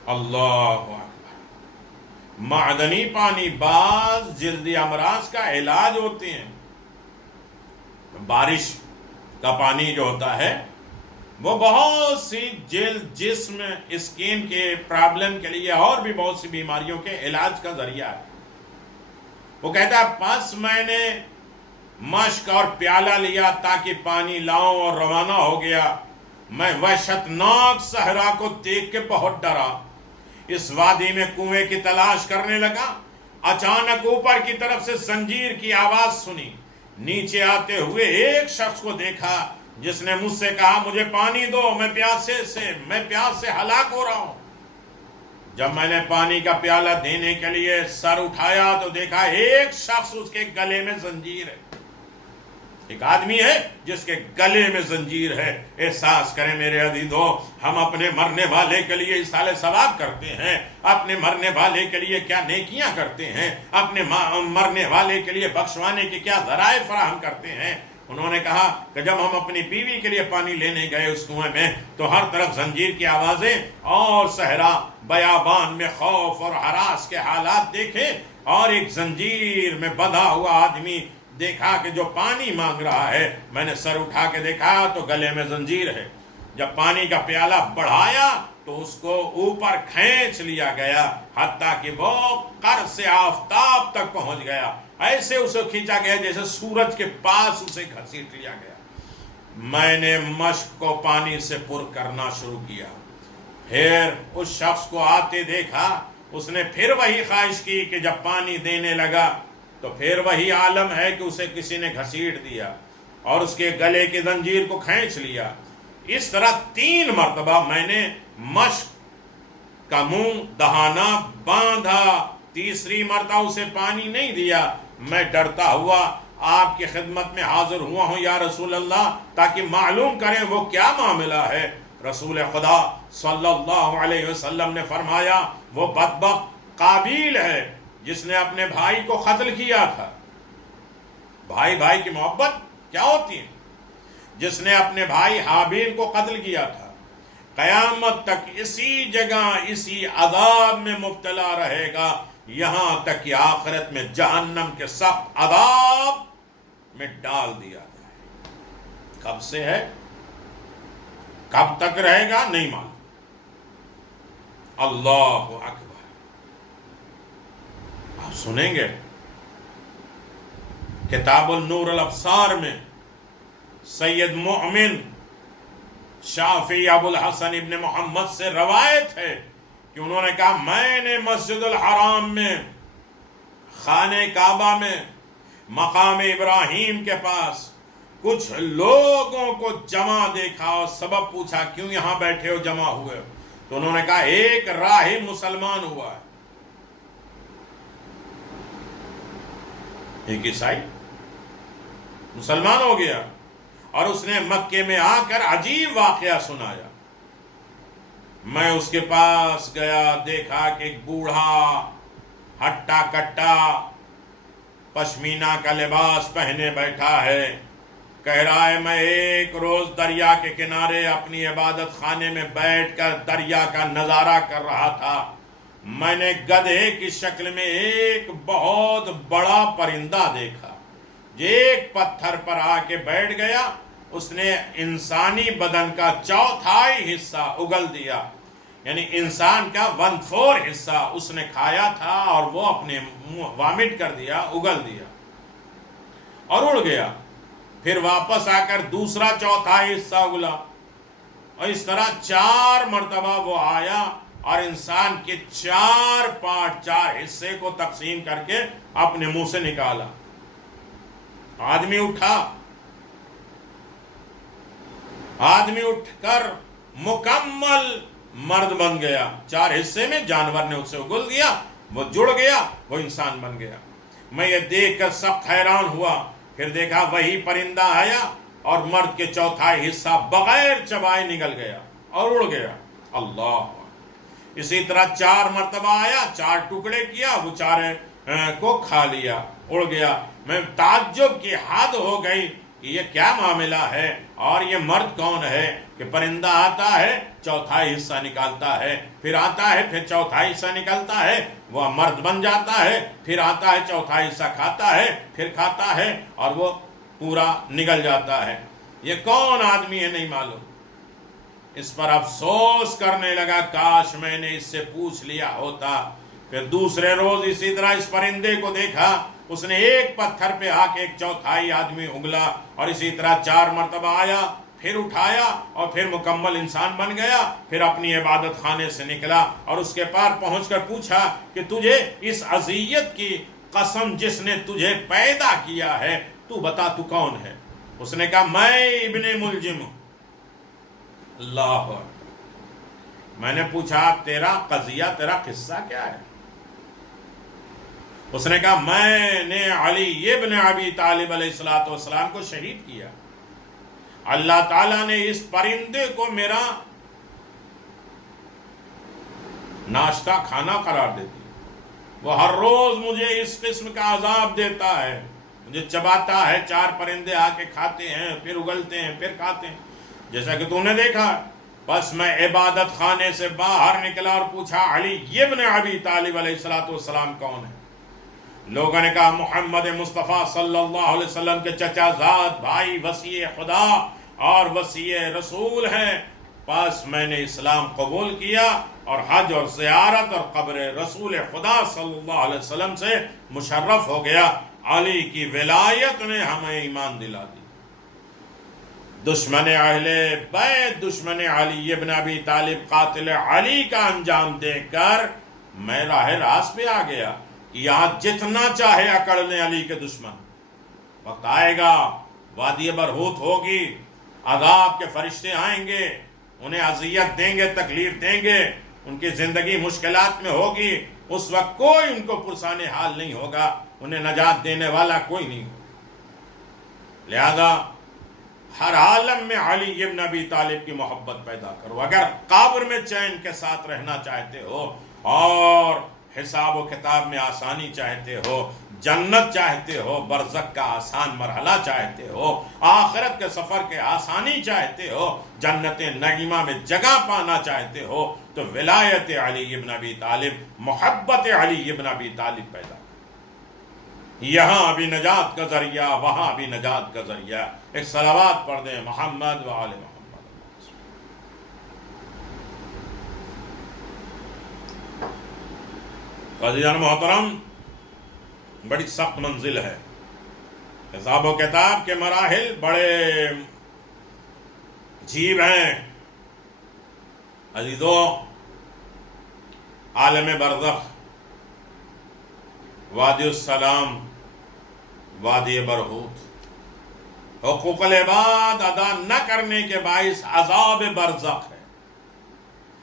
اللہ اکبر. معدنی پانی بعض جلدی امراض کا علاج ہوتے ہیں. بارش کا پانی جو ہوتا ہے وہ بہت سی جلد، جسم، اسکن کے پرابلم کے لیے اور بھی بہت سی بیماریوں کے علاج کا ذریعہ ہے. وہ کہتا ہے پس میں نے مشک اور پیالہ لیا تاکہ پانی لاؤں اور روانہ ہو گیا. میں وحشتناک صحرا کو دیکھ کے بہت ڈرا. اس وادی میں کنویں کی تلاش کرنے لگا. اچانک اوپر کی طرف سے زنجیر کی آواز سنی. نیچے آتے ہوئے ایک شخص کو دیکھا جس نے مجھ سے کہا مجھے پانی دو، میں پیاس سے ہلاک ہو رہا ہوں. جب میں نے پانی کا پیالہ دینے کے لیے سر اٹھایا تو دیکھا ایک شخص اس کے گلے میں زنجیر ہے. ایک آدمی ہے جس کے گلے میں زنجیر ہے. احساس کریں میرے عزیزو، ہم اپنے مرنے والے کے لیے اصالہ ثواب کرتے ہیں، اپنے مرنے والے کے لیے کیا نیکیاں کرتے ہیں، اپنے مرنے والے کے لیے بخشوانے کے کیا ذرائع فراہم کرتے ہیں. انہوں نے کہا کہ جب ہم اپنی بیوی کے لیے پانی لینے گئے اس کنویں میں تو ہر طرف زنجیر کی آوازیں اور صحرا بیابان میں خوف اور ہراس کے حالات دیکھے اور ایک زنجیر میں بندھا ہوا آدمی دیکھا کہ جو پانی مانگ رہا ہے. میں نے سر اٹھا کے دیکھا تو گلے میں زنجیر ہے. جب پانی کا پیالہ بڑھایا تو اس کو اوپر کھینچ لیا گیا حتیٰ کہ وہ قرص آفتاب تک پہنچ گیا. ایسے اسے کھینچا گیا جیسے سورج کے پاس اسے گھسیٹ لیا گیا. میں نے مشق کو پانی سے پر کرنا شروع کیا. پھر اس شخص کو آتے دیکھا. اس نے پھر وہی خواہش کی کہ جب پانی دینے لگا تو پھر وہی عالم ہے کہ اسے کسی نے گھسیٹ دیا اور اس کے گلے کی زنجیر کو کھینچ لیا. اس طرح 3 مرتبہ میں نے مشق کا منہ دہانہ باندھا. تیسری مرتبہ اسے پانی نہیں دیا. میں ڈرتا ہوا آپ کی خدمت میں حاضر ہوا ہوں یا رسول اللہ، تاکہ معلوم کریں وہ کیا معاملہ ہے. رسول خدا صلی اللہ علیہ وسلم نے فرمایا وہ بدبخت قابیل ہے جس نے اپنے بھائی کو قتل کیا تھا. بھائی بھائی کی محبت کیا ہوتی ہے؟ جس نے اپنے بھائی حابیل کو قتل کیا تھا، قیامت تک اسی جگہ اسی عذاب میں مبتلا رہے گا، یہاں تک کہ آخرت میں جہنم کے سخت عذاب میں ڈال دیا جائے. کب سے ہے، کب تک رہے گا نہیں معلوم. اللہ اکبر. آپ سنیں گے کتاب النور الابصار میں سید مؤمن شافعی ابو الحسن ابن محمد سے روایت ہے کہ انہوں نے کہا میں نے مسجد الحرام میں، خانہ کعبہ میں، مقام ابراہیم کے پاس کچھ لوگوں کو جمع دیکھا اور سبب پوچھا کیوں یہاں بیٹھے ہو، جمع ہوئے؟ تو انہوں نے کہا ایک راہب مسلمان ہوا ہے. ایک عیسائی مسلمان ہو گیا اور اس نے مکے میں آ کر عجیب واقعہ سنایا. میں اس کے پاس گیا، دیکھا کہ ایک بوڑھا ہٹا کٹا پشمینہ کا لباس پہنے بیٹھا ہے. کہہ رہا ہے میں ایک روز دریا کے کنارے اپنی عبادت خانے میں بیٹھ کر دریا کا نظارہ کر رہا تھا. میں نے گدھے کی شکل میں ایک بہت بڑا پرندہ دیکھا جو ایک پتھر پر آ کے بیٹھ گیا. اس نے انسانی بدن کا 1/4 حصہ اگل دیا، یعنی انسان کا 1/4 حصہ اس نے کھایا تھا اور وہ اپنے وامٹ کر دیا، اگل دیا اور اڑ گیا. پھر واپس آ کر دوسرا 1/4 حصہ اگلا اور اس طرح 4 مرتبہ وہ آیا اور انسان کے 4 پارٹ، 4 حصے کو تقسیم کر کے اپنے منہ سے نکالا. آدمی اٹھا، آدمی اٹھ کر مکمل مرد بن گیا. 4 حصے میں جانور نے اسے اگل دیا، وہ جڑ گیا، وہ انسان بن گیا. میں یہ دیکھ کر سخت حیران ہوا. پھر دیکھا وہی پرندہ آیا اور مرد کے 1/4 حصہ بغیر چبائے نکل گیا اور اڑ گیا. اللہ. اسی طرح 4 مرتبہ آیا، 4 ٹکڑے کیا، وہ 4 کو کھا لیا، اڑ گیا. میں تعجب کی حد ہو گئی کہ یہ کیا معاملہ ہے اور یہ مرد کون ہے کہ پرندہ آتا ہے 1/4 حصہ نکالتا ہے، پھر آتا ہے، پھر 1/4 حصہ نکالتا ہے، وہ مرد بن جاتا ہے، پھر آتا ہے 1/4 حصہ کھاتا ہے، پھر کھاتا ہے اور وہ پورا نکل جاتا ہے. یہ کون آدمی ہے نہیں معلوم. اس پر افسوس کرنے لگا کاش میں نے اس سے پوچھ لیا ہوتا. پھر دوسرے روز اسی طرح اس پرندے کو دیکھا، اس نے ایک پتھر پہ آ کے 1/4 آدمی اگلا اور اسی طرح 4 مرتبہ آیا، پھر اٹھایا اور پھر مکمل انسان بن گیا. پھر اپنی عبادت خانے سے نکلا اور اس کے پاس پہنچ کر پوچھا کہ تجھے اس اذیت کی قسم جس نے تجھے پیدا کیا ہے تو بتا تو کون ہے؟ اس نے کہا میں ابن ملجم ہوں. اللہ. میں نے پوچھا تیرا قضیہ، تیرا قصہ کیا ہے؟ اس نے کہا میں نے علی ابن ابی طالب علیہ السلام کو شہید کیا. اللہ تعالیٰ نے اس پرندے کو میرا ناشتہ کھانا قرار دے دیا. وہ ہر روز مجھے اس قسم کا عذاب دیتا ہے، مجھے چباتا ہے. 4 پرندے آ کے کھاتے ہیں، پھر اگلتے ہیں، پھر کھاتے ہیں جیسا کہ تم نے دیکھا. بس میں عبادت خانے سے باہر نکلا اور پوچھا علی ابن ابی طالب علیہ السلام کون ہے؟ لوگوں نے کہا محمد مصطفیٰ صلی اللہ علیہ وسلم کے چچا زاد، بھائی، وصی خدا اور وصی رسول ہیں. بس میں نے اسلام قبول کیا اور حج اور زیارت اور قبر رسول خدا صلی اللہ علیہ وسلم سے مشرف ہو گیا. علی کی ولایت نے ہمیں ایمان دلا دی. دشمن اہل بیت، دشمن علی ابن ابی طالب، قاتل علی کا انجام دیکھ کر میں راہ راست پہ آ گیا کہ یہاں جتنا چاہے اکڑ لیں علی کے دشمن. وقت آئے گا، وادی برہوت ہوگی، عذاب کے فرشتے آئیں گے، انہیں اذیت دیں گے، تکلیف دیں گے، ان کی زندگی مشکلات میں ہوگی. اس وقت کوئی ان کو پرسان حال نہیں ہوگا، انہیں نجات دینے والا کوئی نہیں ہوگا. لہذا ہر عالم میں علی ابن ابی طالب کی محبت پیدا کرو. اگر قبر میں چین کے ساتھ رہنا چاہتے ہو اور حساب و کتاب میں آسانی چاہتے ہو، جنت چاہتے ہو، برزخ کا آسان مرحلہ چاہتے ہو، آخرت کے سفر کے آسانی چاہتے ہو، جنت نعیمہ میں جگہ پانا چاہتے ہو، تو ولایت علی ابن ابی طالب، محبت علی ابن ابی طالب پیدا. یہاں بھی نجات کا ذریعہ، وہاں بھی نجات کا ذریعہ. ایک صلوات پڑھ دیں محمد و آل محمد. عزیزان محترم، بڑی سخت منزل ہے. حساب و کتاب کے مراحل بڑے عجیب ہیں. عزیزو، عالم برزخ، وادی السلام، وادی برہوت، حقوق العباد ادا نہ کرنے کے باعث عذاب برزخ ہے.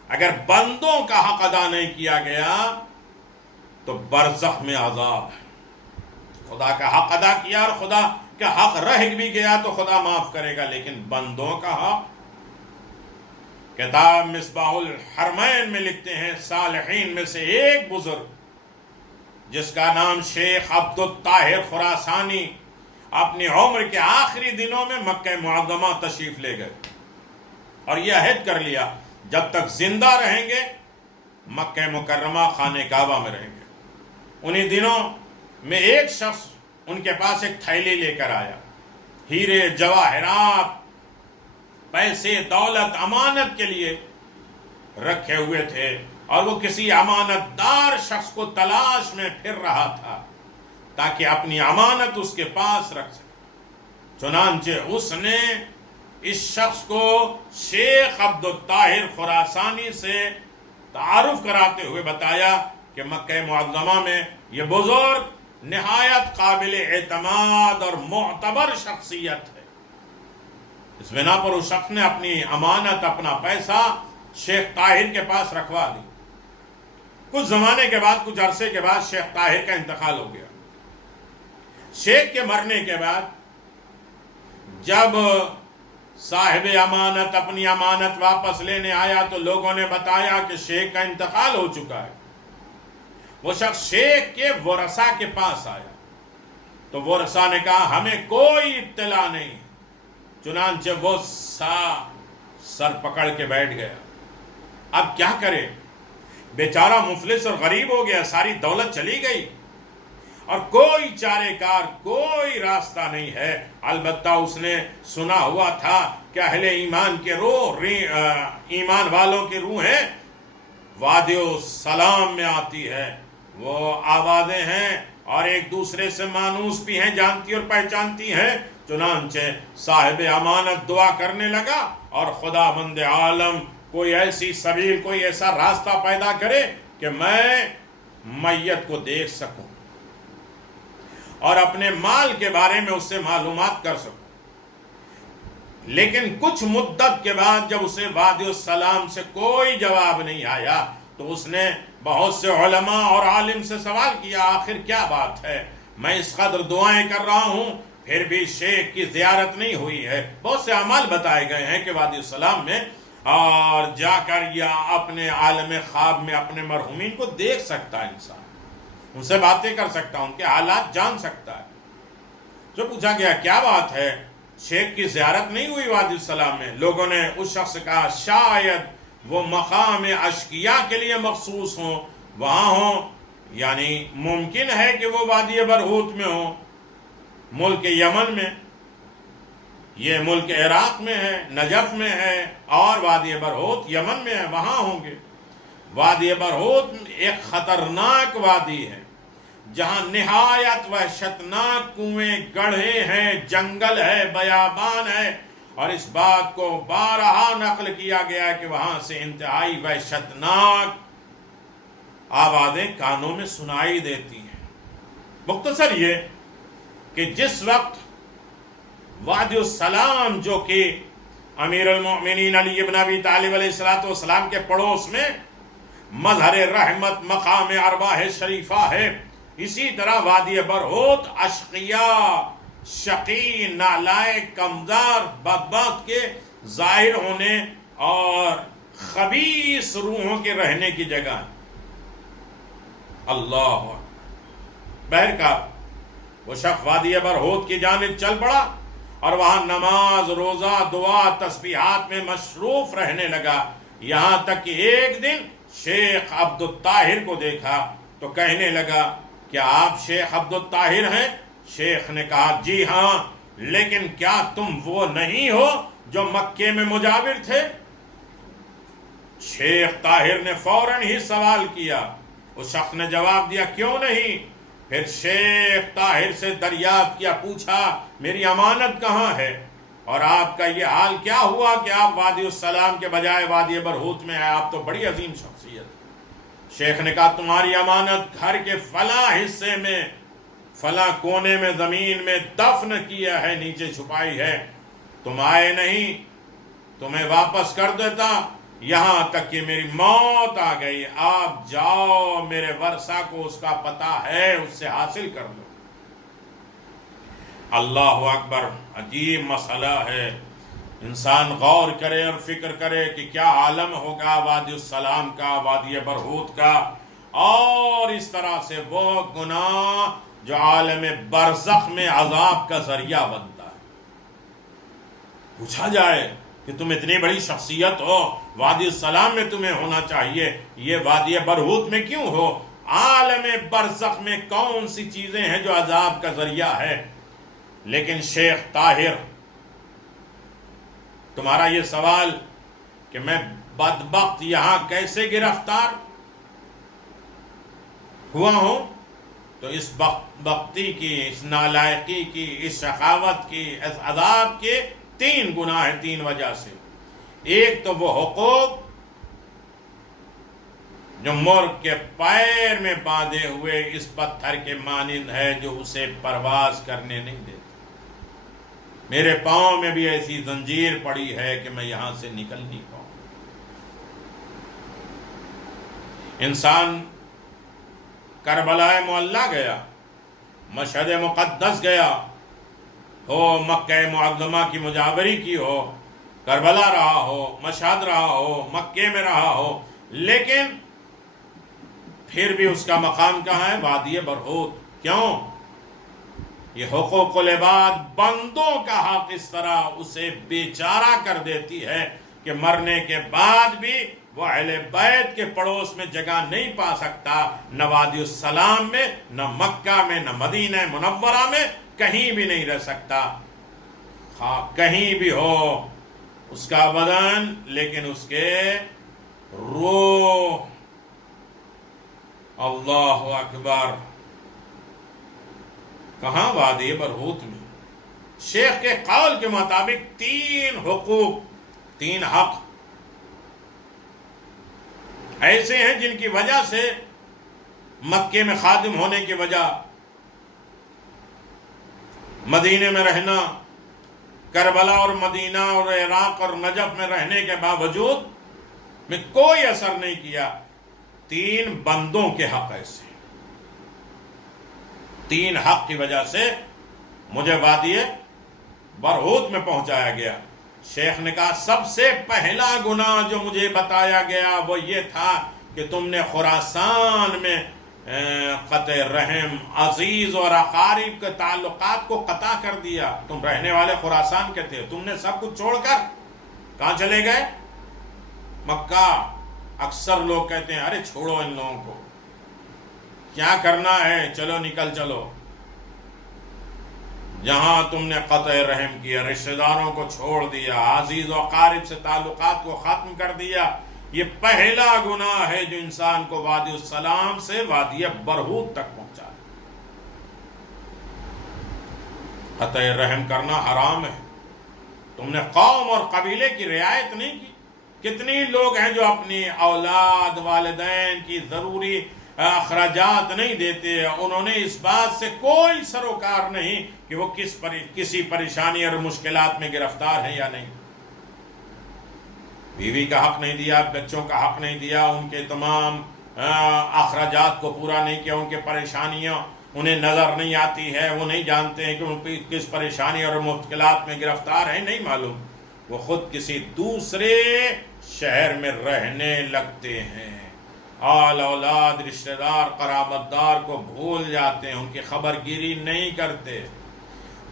اگر بندوں کا حق ادا نہیں کیا گیا تو برزخ میں عذاب ہے. خدا کا حق ادا کیا اور خدا کا حق رہ بھی گیا تو خدا معاف کرے گا، لیکن بندوں کا حق. کتاب مصباح الحرمین میں لکھتے ہیں، صالحین میں سے ایک بزرگ جس کا نام شیخ عبد الطاہر خراسانی، اپنی عمر کے آخری دنوں میں مکہ معظمہ تشریف لے گئے اور یہ عہد کر لیا جب تک زندہ رہیں گے مکہ مکرمہ خانہ کعبہ میں رہیں گے. انہی دنوں میں ایک شخص ان کے پاس ایک تھیلی لے کر آیا، ہیرے، جواہرات، پیسے، دولت امانت کے لیے رکھے ہوئے تھے، اور وہ کسی امانت دار شخص کو تلاش میں پھر رہا تھا تاکہ اپنی امانت اس کے پاس رکھ سکے. چنانچہ اس نے اس شخص کو شیخ عبد الطاہر خراسانی سے تعارف کراتے ہوئے بتایا کہ مکہ معظمہ میں یہ بزرگ نہایت قابل اعتماد اور معتبر شخصیت ہے. اس بنا پر اس شخص نے اپنی امانت، اپنا پیسہ شیخ طاہر کے پاس رکھوا دی. کچھ زمانے کے بعد، کچھ عرصے کے بعد شیخ طاہر کا انتقال ہو گیا. شیخ کے مرنے کے بعد جب صاحب امانت اپنی امانت واپس لینے آیا تو لوگوں نے بتایا کہ شیخ کا انتقال ہو چکا ہے. وہ شخص شیخ کے ورثاء کے پاس آیا تو ورثاء نے کہا ہمیں کوئی اطلاع نہیں. چنانچہ وہ سر پکڑ کے بیٹھ گیا. اب کیا کرے؟ بیچارہ مفلس اور غریب ہو گیا، ساری دولت چلی گئی اور کوئی چارے کار، کوئی راستہ نہیں ہے. البتہ اس نے سنا ہوا تھا کہ اہل ایمان کے روح، ایمان والوں کی روحیں وادی السلام میں آتی ہے. وہ آوازیں ہیں اور ایک دوسرے سے مانوس بھی ہیں، جانتی اور پہچانتی ہیں. چنانچہ صاحب امانت دعا کرنے لگا اور خدا بند عالم کوئی ایسی سبیل، کوئی ایسا راستہ پیدا کرے کہ میں میت کو دیکھ سکوں اور اپنے مال کے بارے میں اس سے معلومات کر سکوں. لیکن کچھ مدت کے بعد جب اسے وادی السلام سے کوئی جواب نہیں آیا تو اس نے بہت سے علماء اور عالم سے سوال کیا، آخر کیا بات ہے؟ میں اس قدر دعائیں کر رہا ہوں پھر بھی شیخ کی زیارت نہیں ہوئی ہے. بہت سے اعمال بتائے گئے ہیں کہ وادی السلام میں اور جا کر یا اپنے عالم خواب میں اپنے مرحومین کو دیکھ سکتا ہے، انسان ان سے باتیں کر سکتا، ان کے حالات جان سکتا ہے. جو پوچھا گیا کیا بات ہے، شیخ کی زیارت نہیں ہوئی وادی السلام میں؟ لوگوں نے اس شخص سے کہا شاید وہ مقام اشقیاء کے لیے مخصوص ہوں، وہاں ہوں، یعنی ممکن ہے کہ وہ وادی برہوت میں ہوں، ملک یمن میں. یہ ملک عراق میں ہے، نجف میں ہے، اور وادی برہوت یمن میں ہے، وہاں ہوں گے. وادی برہوت ایک خطرناک وادی ہے. جہاں نہایت وحشتناک کنویں گڑھے ہیں، جنگل ہے، بیابان ہے، اور اس بات کو بارہا نقل کیا گیا کہ وہاں سے انتہائی وحشتناک آوازیں کانوں میں سنائی دیتی ہیں۔ مختصر یہ کہ جس وقت وادی السلام جو کہ امیر المؤمنین علی ابن ابی طالب علیہ السلام کے پڑوس میں مظہر رحمت مقام ارواح شریفہ ہے، اسی طرح وادی برہوت اشقیاء، شقی، نالائق، کمزار، بدبخت کے ظاہر ہونے اور خبیث روحوں کے رہنے کی جگہ ہے۔ اللہ بہرکیف وہ شخص وادی برہوت کی جانب چل پڑا اور وہاں نماز، روزہ، دعا، تسبیحات میں مصروف رہنے لگا، یہاں تک کہ ایک دن شیخ عبد الطاہر کو دیکھا تو کہنے لگا، کیا آپ شیخ عبد الطاہر ہیں؟ شیخ نے کہا، جی ہاں، لیکن کیا تم وہ نہیں ہو جو مکے میں مجاور تھے؟ شیخ طاہر نے فوراً ہی سوال کیا، اس شخص نے جواب دیا، کیوں نہیں؟ پھر شیخ طاہر سے دریافت کیا، پوچھا، میری امانت کہاں ہے اور آپ کا یہ حال کیا ہوا کہ آپ وادی السلام کے بجائے وادی برہوت میں ہیں؟ آپ تو بڑی عظیم شخصیت۔ شیخ نے کہا، تمہاری امانت گھر کے فلاں حصے میں، فلاں کونے میں زمین میں دفن کیا ہے، نیچے چھپائی ہے، تم آئے نہیں، تمہیں واپس کر دیتا، یہاں تک کہ میری موت آ گئی، آپ جاؤ، میرے ورثہ کو اس کا پتہ ہے، اس سے حاصل کر لو۔ اللہ اکبر، عجیب مسئلہ ہے، انسان غور کرے اور فکر کرے کہ کیا عالم ہوگا وادی السلام کا، وادی برہوت کا، اور اس طرح سے وہ گناہ جو عالم برزخ میں عذاب کا ذریعہ بنتا ہے۔ پوچھا جائے کہ تم اتنی بڑی شخصیت ہو، وادی السلام میں تمہیں ہونا چاہیے، یہ وادی برہوت میں کیوں ہو؟ عالم برزخ میں کون سی چیزیں ہیں جو عذاب کا ذریعہ ہے؟ لیکن شیخ طاہر، تمہارا یہ سوال کہ میں بدبخت یہاں کیسے گرفتار ہوا ہوں، تو اس بدبختی کی، اس نالائقی کی، اس شقاوت کی، اس عذاب کے 3 گناہ ہیں، 3 وجہ سے۔ ایک تو وہ حقوق جو مرغ کے پیر میں باندھے ہوئے اس پتھر کے مانند ہے جو اسے پرواز کرنے نہیں دیتا۔ میرے پاؤں میں بھی ایسی زنجیر پڑی ہے کہ میں یہاں سے نکل نہیں پاؤں۔ انسان کربلا معلیٰ گیا، مشہد مقدس گیا ہو، مکہ معظمہ کی مجاوری کی ہو، کربلا رہا ہو، مشہد رہا ہو، مکے میں رہا ہو، لیکن پھر بھی اس کا مقام کہاں ہے؟ وادی برہوت۔ کیوں؟ یہ حقوق العباد، بندوں کا حق اس طرح اسے بیچارہ کر دیتی ہے کہ مرنے کے بعد بھی وہ اہل بیت کے پڑوس میں جگہ نہیں پا سکتا، نہ وادی السلام میں، نہ مکہ میں، نہ مدینہ منورہ میں، کہیں بھی نہیں رہ سکتا، کہیں بھی ہو اس کا بدن، لیکن اس کے روح۔ اللہ اکبر، کہاں؟ وادی برہوت میں۔ شیخ کے قول کے مطابق 3 حقوق، 3 حق ایسے ہیں جن کی وجہ سے مکے میں خادم ہونے کی وجہ، مدینے میں رہنا، کربلا اور مدینہ اور عراق اور نجف میں رہنے کے باوجود میں کوئی اثر نہیں کیا۔ 3 بندوں کے حق ایسے، 3 حق کی وجہ سے مجھے وادی برہوت میں پہنچایا گیا۔ شیخ نے کہا، سب سے پہلا گناہ جو مجھے بتایا گیا وہ یہ تھا کہ تم نے خراسان میں قطع رحم، عزیز اور اقارب کے تعلقات کو قطع کر دیا۔ تم رہنے والے خراسان کے تھے، تم نے سب کچھ چھوڑ کر کہاں چلے گئے؟ مکہ۔ اکثر لوگ کہتے ہیں، ارے چھوڑو ان لوگوں کو، کیا کرنا ہے، چلو نکل چلو۔ جہاں تم نے قطع رحم کیا، رشتہ داروں کو چھوڑ دیا، عزیز و اقارب سے تعلقات کو ختم کر دیا، یہ پہلا گناہ ہے جو انسان کو وادی السلام سے وادی برہوت تک پہنچا۔ قطع رحم کرنا حرام ہے. تم نے قوم اور قبیلے کی رعایت نہیں کی. کتنی لوگ ہیں جو اپنی اولاد والدین کی ضروری اخراجات نہیں دیتے، انہوں نے اس بات سے کوئی سروکار نہیں کہ وہ کسی پریشانی اور مشکلات میں گرفتار ہیں یا نہیں. بیوی کا حق نہیں دیا، بچوں کا حق نہیں دیا، ان کے تمام اخراجات کو پورا نہیں کیا، ان کے پریشانیاں انہیں نظر نہیں آتی ہے، وہ نہیں جانتے ہیں کہ وہ کس پریشانی اور مشکلات میں گرفتار ہیں، نہیں معلوم. وہ خود کسی دوسرے شہر میں رہنے لگتے ہیں، آل اولاد رشتہ دار قرابت دار کو بھول جاتے ہیں، ان کی خبر گیری نہیں کرتے.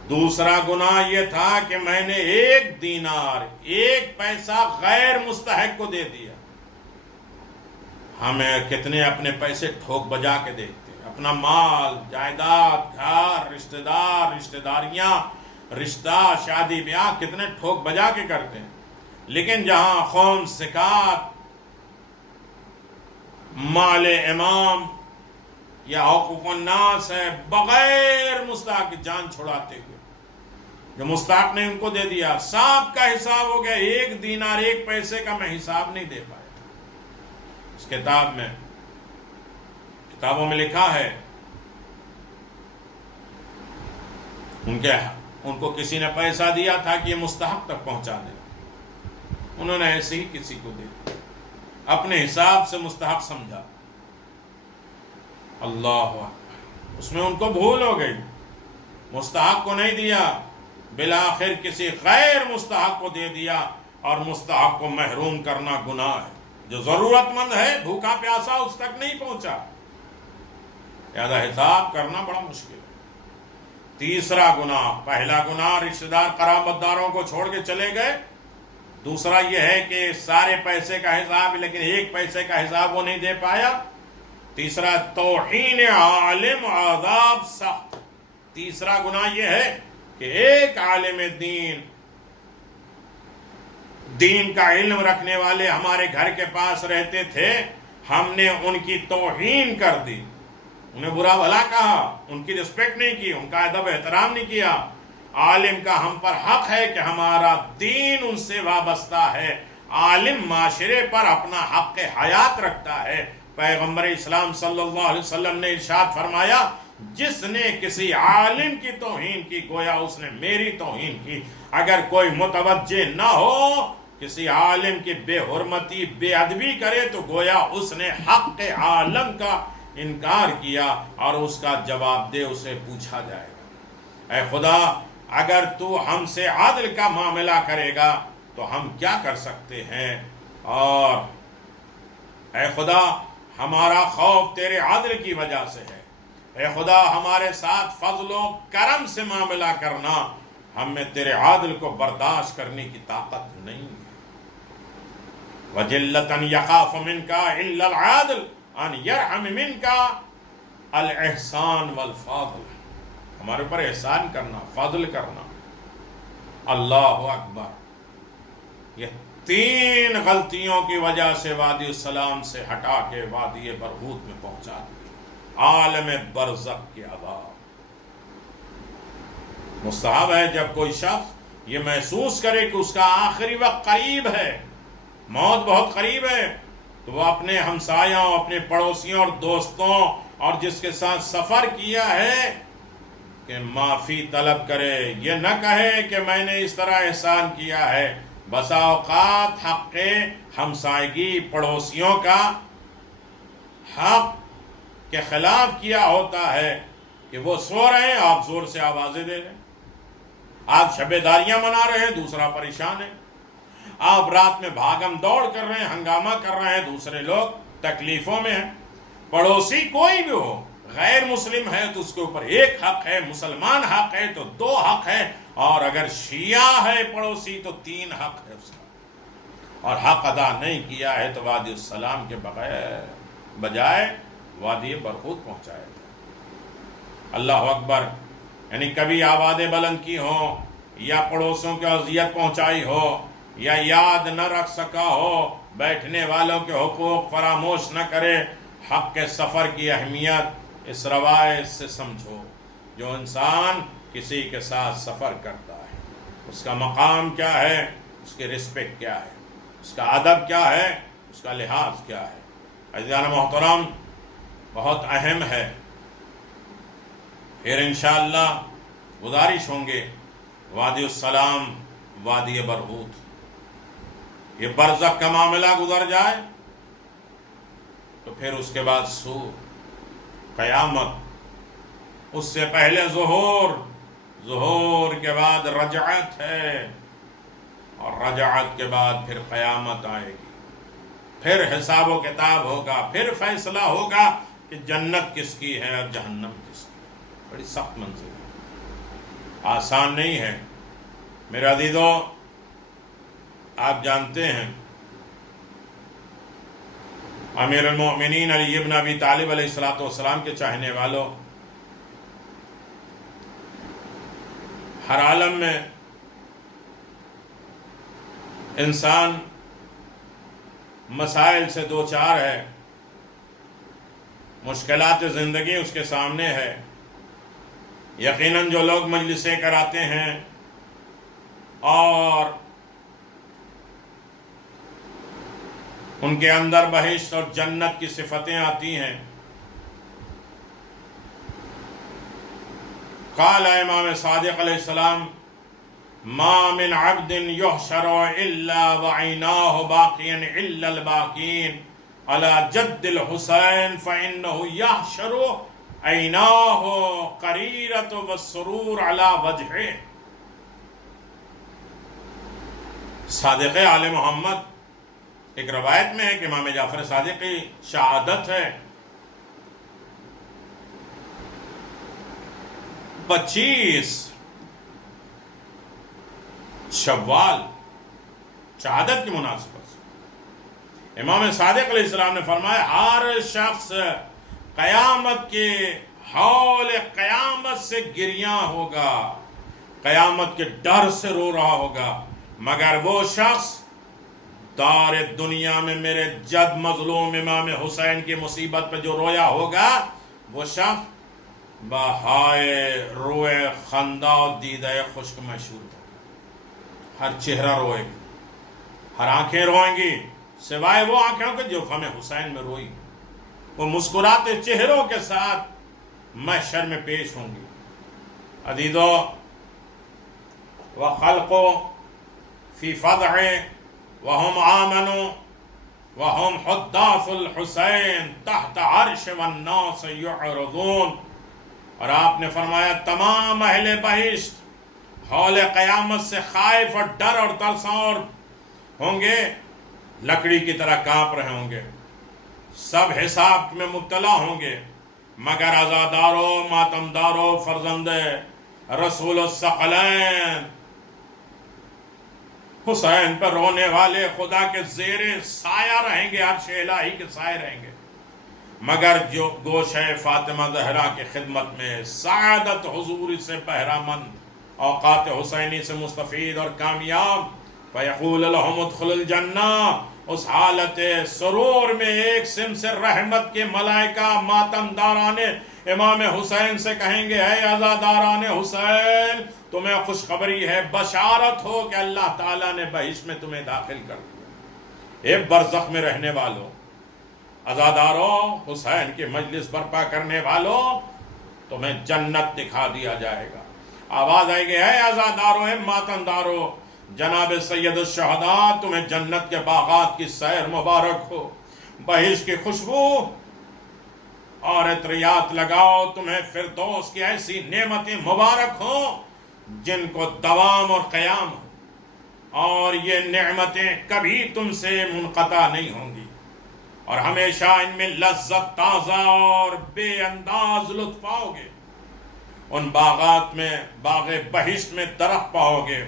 دوسرا گناہ یہ تھا کہ میں نے 1 دینار 1 پیسہ غیر مستحق کو دے دیا. ہمیں کتنے اپنے پیسے ٹھوک بجا کے دیتے ہیں، اپنا مال جائیداد گھر رشتہ دار رشتہ داریاں رشتہ شادی بیاہ کتنے ٹھوک بجا کے کرتے ہیں. لیکن جہاں خون سکات مال امام یا حقوق الناس ہے، بغیر مستحق جان چھڑاتے ہوئے، جو مستحق نے ان کو دے دیا، سب کا حساب ہو گیا. 1 دینار 1 پیسے کا میں حساب نہیں دے پایا. اس کتابوں میں لکھا ہے ان کو کسی نے پیسہ دیا تھا کہ یہ مستحق تک پہنچا دے، انہوں نے ایسے ہی کسی کو دے دیا، اپنے حساب سے مستحق سمجھا. اللہ اکبر، اس میں ان کو بھول ہو گئی، مستحق کو نہیں دیا، بالآخر کسی غیر مستحق کو دے دیا. اور مستحق کو محروم کرنا گناہ ہے. جو ضرورت مند ہے بھوکا پیاسا اس تک نہیں پہنچا، لہذا حساب کرنا بڑا مشکل ہے. تیسرا گناہ، پہلا گناہ رشتہ دار قرابت داروں کو چھوڑ کے چلے گئے، دوسرا یہ ہے کہ سارے پیسے کا حساب لیکن 1 پیسے کا حساب وہ نہیں دے پایا. تیسرا توہین عالم عذاب سخت. تیسرا گناہ یہ ہے کہ ایک عالم دین کا علم رکھنے والے ہمارے گھر کے پاس رہتے تھے، ہم نے ان کی توہین کر دی، انہیں برا بھلا کہا، ان کی رسپیکٹ نہیں کی، ان کا ادب احترام نہیں کیا. عالم کا ہم پر حق ہے کہ ہمارا دین ان سے وابستہ ہے. عالم معاشرے پر اپنا حق حیات رکھتا ہے. پیغمبر اسلام صلی اللہ علیہ وسلم نے ارشاد فرمایا، جس نے کسی عالم کی توہین کی گویا اس نے میری توہین کی. اگر کوئی متوجہ نہ ہو، کسی عالم کی بے حرمتی بے ادبی کرے تو گویا اس نے حق عالم کا انکار کیا اور اس کا جواب دے اسے پوچھا جائے گا. اے خدا، اگر تو ہم سے عدل کا معاملہ کرے گا تو ہم کیا کر سکتے ہیں، اور اے خدا ہمارا خوف تیرے عدل کی وجہ سے ہے. اے خدا ہمارے ساتھ فضل و کرم سے معاملہ کرنا، ہم میں تیرے عدل کو برداشت کرنے کی طاقت نہیں ہے. وَجِلَّةً يَخَافُ مِنْكَ إِلَّا الْعَادِلُ أَنْ يَرْحَمِ مِنْكَ الْإِحْسَانُ وَالْفَضْلُ. ہمارے اوپر احسان کرنا، فضل کرنا. اللہ اکبر. یہ 3 غلطیوں کی وجہ سے وادی السلام سے ہٹا کے وادی برہوت میں پہنچا دیا، عالم برزخ کے عذاب. مستحب ہے جب کوئی شخص یہ محسوس کرے کہ اس کا آخری وقت قریب ہے، موت بہت قریب ہے، تو وہ اپنے ہمسایوں، اپنے پڑوسیوں اور دوستوں اور جس کے ساتھ سفر کیا ہے کہ معافی طلب کرے. یہ نہ کہے کہ میں نے اس طرح احسان کیا ہے. بسا اوقات حق ہمسائیگی، پڑوسیوں کا حق کے خلاف کیا ہوتا ہے کہ وہ سو رہے ہیں، آپ زور سے آوازیں دے رہے ہیں، آپ شبیداریاں منا رہے ہیں، دوسرا پریشان ہے، آپ رات میں بھاگم دوڑ کر رہے ہیں، ہنگامہ کر رہے ہیں، دوسرے لوگ تکلیفوں میں ہیں. پڑوسی کوئی بھی ہو، غیر مسلم ہے تو اس کے اوپر 1 حق ہے، مسلمان حق ہے تو 2 حق ہے، اور اگر شیعہ ہے پڑوسی تو 3 حق ہے اس کا. اور حق ادا نہیں کیا ہے تو وادی السلام کے بجائے وادی برہوت پہنچائے. اللہ اکبر. یعنی کبھی آوازیں بلند کی ہوں، یا پڑوسوں کی اذیت پہنچائی ہو، یا یاد نہ رکھ سکا ہو، بیٹھنے والوں کے حقوق فراموش نہ کرے. حق کے سفر کی اہمیت اس روایت سے سمجھو. جو انسان کسی کے ساتھ سفر کرتا ہے، اس کا مقام کیا ہے، اس کی رسپیکٹ کیا ہے، اس کا ادب کیا ہے، اس کا لحاظ کیا ہے۔ عزیزان محترم، بہت اہم ہے۔ پھر انشاءاللہ گزارش ہوں گے وادی السلام، وادی برہوت، یہ برزخ کا معاملہ گزر جائے تو پھر اس کے بعد سور، قیامت، اس سے پہلے ظہور کے بعد رجعت ہے، اور رجعت کے بعد پھر قیامت آئے گی، پھر حساب و کتاب ہوگا، پھر فیصلہ ہوگا کہ جنت کس کی ہے اور جہنم کس کی ہے۔ بڑی سخت منزل ہے، آسان نہیں ہے میرے عزیزو۔ آپ جانتے ہیں امیر المؤمنین علی ابن ابی طالب علیہ السلام کے چاہنے والوں، ہر عالم میں انسان مسائل سے دوچار ہے، مشکلات زندگی اس کے سامنے ہے۔ یقیناً جو لوگ مجلسیں کراتے ہیں اور ان کے اندر بہشت اور جنت کی صفتیں آتی ہیں، قال امام صادق علیہ السلام ما من عبد يحشر الا وعيناه باقيا الا الباقين على جد الحسين فانه يحشر عيناه قريرة والسرور على وجهه۔ صادق آل محمد، ایک روایت میں ہے کہ امام جعفر صادق کی شہادت ہے 25 شوال، شہادت کی مناسبت سے امام صادق علیہ السلام نے فرمایا ہر شخص قیامت کے حول قیامت سے گریاں ہوگا، قیامت کے ڈر سے رو رہا ہوگا، مگر وہ شخص دار دنیا میں میرے جد مظلوم امام حسین کی مصیبت پہ جو رویا ہوگا، وہ شخص بہائے روئے خندہ و دیدہ خشک مشہور ہوگا۔ ہر چہرہ روئے گا، ہر آنکھیں روئیں گی، سوائے وہ آنکھوں کے جو غم حسین میں روئی، وہ مسکراتے چہروں کے ساتھ محشر میں پیش ہوں گی۔ عزیزو، وَخَلْقُ فِي فَضْعِ وَهُمْ آمَنُوا وَهُمْ حُدَّاثُ الْحُسَيْن تَحْتَ عَرْشِ وَالنَّاسِ يُعْرَضُونَ۔ اور آپ نے فرمایا تمام اہل بہشت حول قیامت سے خائف اور ڈر اور ترساں ہوں گے، لکڑی کی طرح کانپ رہے ہوں گے، سب حساب میں مبتلا ہوں گے، مگر عزادارو، ماتمدارو، فرزند رسول الثقلین حسین پر رونے والے خدا کے زیر سایہ رہیں گے، عرش الہی کے سائے رہیں گے، مگر جو گوشہ فاطمہ زہرا کی خدمت میں سعادت حضور سے بہرہ مند، اوقات حسینی سے مستفید اور کامیاب، فیقول لهم ادخلوا الجنہ، اس حالت سرور میں ایک سم سے رحمت کے ملائکہ ماتمداران امام حسین سے کہیں گے اے عزاداران حسین، تمہیں خوشخبری ہے، بشارت ہو کہ اللہ تعالیٰ نے بہشت میں تمہیں داخل کر دیا۔ اے برزخ میں رہنے والوں، عزاداروں، حسین کے مجلس برپا کرنے والوں، تمہیں جنت دکھا دیا جائے گا۔ آواز آئے گی اے عزاداروں، اے ماتمداروں، جناب سید الشہداء، تمہیں جنت کے باغات کی سیر مبارک ہو، بہشت کی خوشبو اور عطریات لگاؤ، تمہیں فردوس کی ایسی نعمتیں مبارک ہوں جن کو دوام اور قیام ہو، اور یہ نعمتیں کبھی تم سے منقطع نہیں ہوں گی، اور ہمیشہ ان میں لذت تازہ اور بے انداز لطف پاؤ گے۔ ان باغات میں، باغ بہشت میں درخت پاؤ گے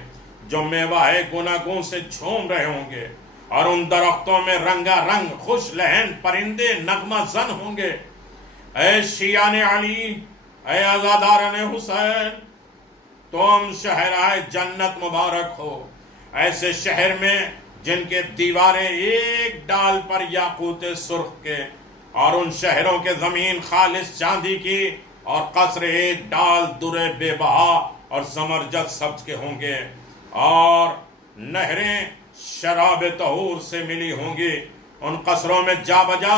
جو میوہ گناگوں سے جھوم رہے ہوں گے، اور ان درختوں میں رنگا رنگ خوش لہن پرندے نغمہ زن ہوں گے۔ اے شیعان علی، اے عزاداران حسین، تم شہرائے جنت مبارک ہو، ایسے شہر میں جن کے دیواریں ایک ڈال پر یاقوت سرخ کے، اور ان شہروں کے زمین خالص چاندی کی، اور قصر ایک ڈال در بے بہا اور زمرجد سبز کے ہوں گے، اور نہریں شراب طہور سے ملی ہوں گی، ان قصروں میں جا بجا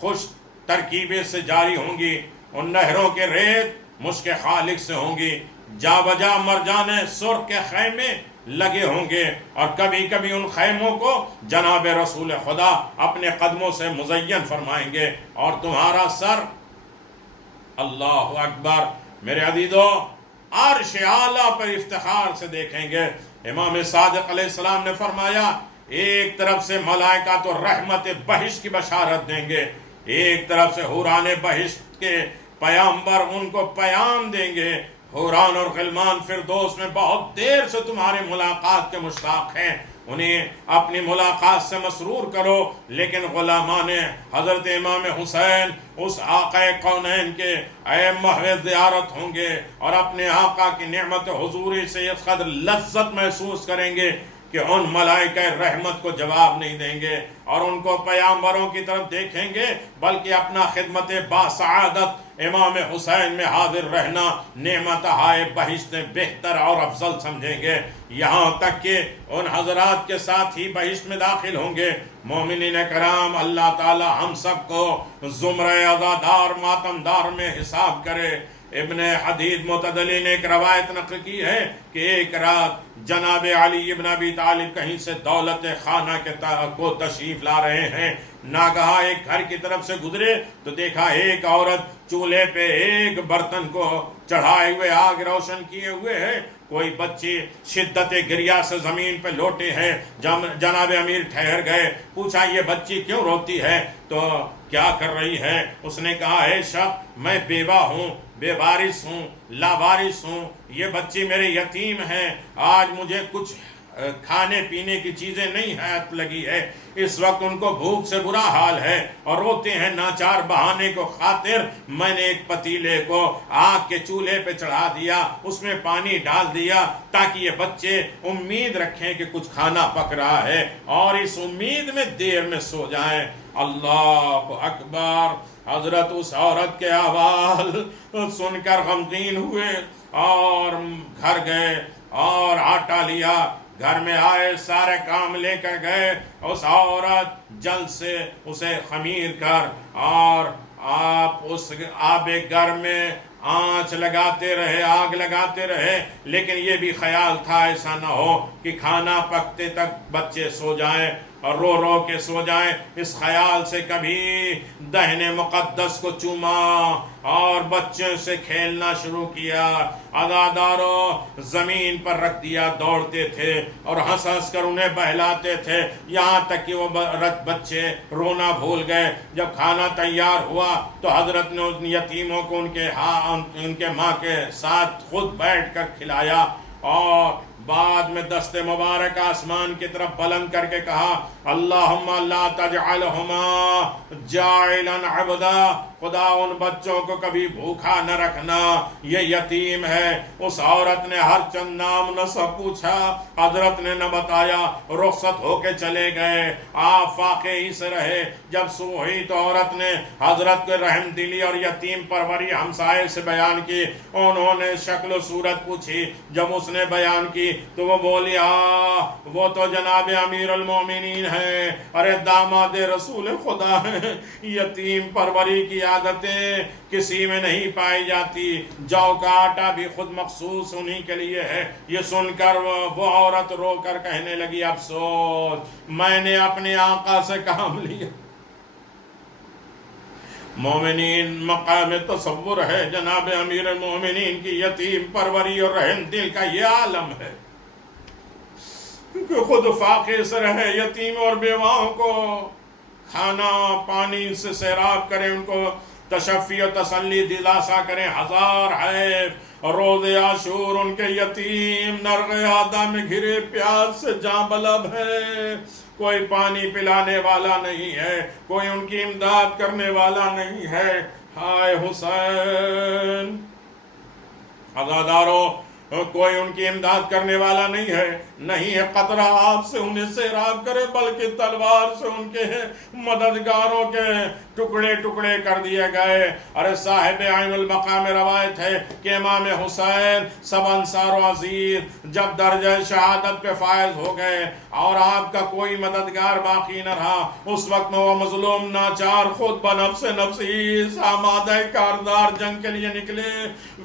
خوش ترکیبیں سے جاری ہوں گی، ان نہروں کے ریت مشک خالق سے ہوں گی، جا بجا مرجان سرخ کے خیمے لگے ہوں گے، اور کبھی کبھی ان خیموں کو جناب رسول خدا اپنے قدموں سے مزین فرمائیں گے، اور تمہارا سر، اللہ اکبر میرے عزیزو، عرش اعلیٰ پر افتخار سے دیکھیں گے۔ امام صادق علیہ السلام نے فرمایا ایک طرف سے ملائکہ تو رحمت بہشت کی بشارت دیں گے، ایک طرف سے حوران بہشت کے پیامبر ان کو پیام دیں گے، حوران اور غلمان فردوس میں بہت دیر سے تمہاری ملاقات کے مشتاق ہیں، انہیں اپنی ملاقات سے مسرور کرو۔ لیکن غلامان حضرت امام حسین اس آقا کونین کے اے محو زیارت ہوں گے، اور اپنے آقا کی نعمت حضوری سے اس قدر لذت محسوس کریں گے کہ ان ملائکہ رحمت کو جواب نہیں دیں گے، اور ان کو پیامبروں کی طرف دیکھیں گے، بلکہ اپنا خدمت باسعادت امام حسین میں حاضر رہنا نعمت ہائے بہشت بہتر اور افضل سمجھیں گے، یہاں تک کہ ان حضرات کے ساتھ ہی بہشت میں داخل ہوں گے۔ مومنین کرام، اللہ تعالی ہم سب کو زمرہ عزادار ماتمدار میں حساب کرے۔ ابن حدید معتدلی نے ایک روایت نقل کی ہے کہ ایک رات جناب علی ابن ابی طالب کہیں سے دولت خانہ کو تشریف لا رہے ہیں، ناگہاں ایک گھر کی طرف سے گزرے تو دیکھا ایک عورت چولہے پہ ایک برتن کو چڑھائے ہوئے آگ روشن کیے ہوئے ہے، کوئی بچے شدت گریا سے زمین پہ لوٹے ہیں۔ جناب امیر ٹھہر گئے، پوچھا یہ بچی کیوں روتی ہے، تو کیا کر رہی ہے؟ اس نے کہا اے شخص، میں بیوہ ہوں، بے وارث ہوں، لاوارث ہوں، یہ بچی میرے یتیم ہیں، آج مجھے کچھ کھانے پینے کی چیزیں نہیں حیات لگی ہے، اس وقت ان کو بھوک سے برا حال ہے اور روتے ہیں، ناچار بہانے کو خاطر میں نے ایک پتیلے کو آگ کے چولہے پہ چڑھا دیا، اس میں پانی ڈال دیا تاکہ یہ بچے امید رکھیں کہ کچھ کھانا پک رہا ہے اور اس امید میں دیر میں سو جائیں۔ اللہ اکبر! حضرت اس عورت کے احوال سن کر غمگین ہوئے اور گھر گئے اور آٹا لیا، گھر میں آئے، سارے کام لے کر گئے، اس عورت جلد سے اسے خمیر کر اور آپ اس آب گرم میں آنچ لگاتے رہے، آگ لگاتے رہے، لیکن یہ بھی خیال تھا ایسا نہ ہو کہ کھانا پکتے تک بچے سو جائیں اور رو رو کے سو جائیں۔ اس خیال سے کبھی دہن مقدس کو چوما اور بچوں سے کھیلنا شروع کیا، عزاداروں زمین پر رکھ دیا، دوڑتے تھے اور ہنس ہنس کر انہیں بہلاتے تھے، یہاں تک کہ وہ بچے رونا بھول گئے۔ جب کھانا تیار ہوا تو حضرت نے ان یتیموں کو ان کے ماں کے ساتھ خود بیٹھ کر کھلایا، اور بعد میں دست مبارک آسمان کی طرف بلند کر کے کہا اللہم لا تجعلہما جاعلا عبدا، خدا ان بچوں کو کبھی بھوکا نہ رکھنا، یہ یتیم ہے۔ اس عورت نے ہر چند نام نسب پوچھا، حضرت نے نہ بتایا، رخصت ہو کے چلے گئے، آپ واقعی سے رہے۔ جب صبح ہوئی تو عورت نے حضرت کو رحم دلی اور یتیم پروری ہمسائے سے بیان کی، انہوں نے شکل و صورت پوچھی، جب اس نے بیان کی تو وہ بولی وہ تو جناب امیر المومنین ہیں، ارے داماد رسول خدا ہیں، یتیم پروری کی عادتیں کسی میں نہیں پائی جاتی، جو کا آٹا بھی خود مخصوص انہی کے لیے ہے۔ یہ سن کر وہ عورت رو کر کہنے لگی افسوس، میں نے اپنے آقا سے کام لیا۔ مومنین مقام تصور ہے جناب امیر المومنین کی یتیم پروری اور رحم دل کا یہ عالم ہے کہ خود فاقے سے رہے، یتیم اور بیواؤں کو کھانا پانی سے سیراب کریں، ان کو تشفی و تسلی دلاسا کریں۔ ہزار حیف اور روز عاشور ان کے یتیم نرغ عادہ میں گھرے پیاس سے جاں بلب ہے، کوئی پانی پلانے والا نہیں ہے، کوئی ان کی امداد کرنے والا نہیں ہے۔ ہائے حسین! عزادارو، کوئی ان کی امداد کرنے والا نہیں ہے، نہیں ہے قطرہ آپ سے انہیں سیراب کرے، بلکہ تلوار سے ان کے مددگاروں کے ٹکڑے ٹکڑے کر دیے گئے۔ ارے صاحب عین المقام روایت ہے کہ امام حسین سب انصار و عزیر جب درجہ شہادت پہ فائز ہو گئے اور آپ کا کوئی مددگار باقی نہ رہا، اس وقت میں وہ مظلوم ناچار خود بنفس نفیس آمادہ کاردار جنگ کے لیے نکلے،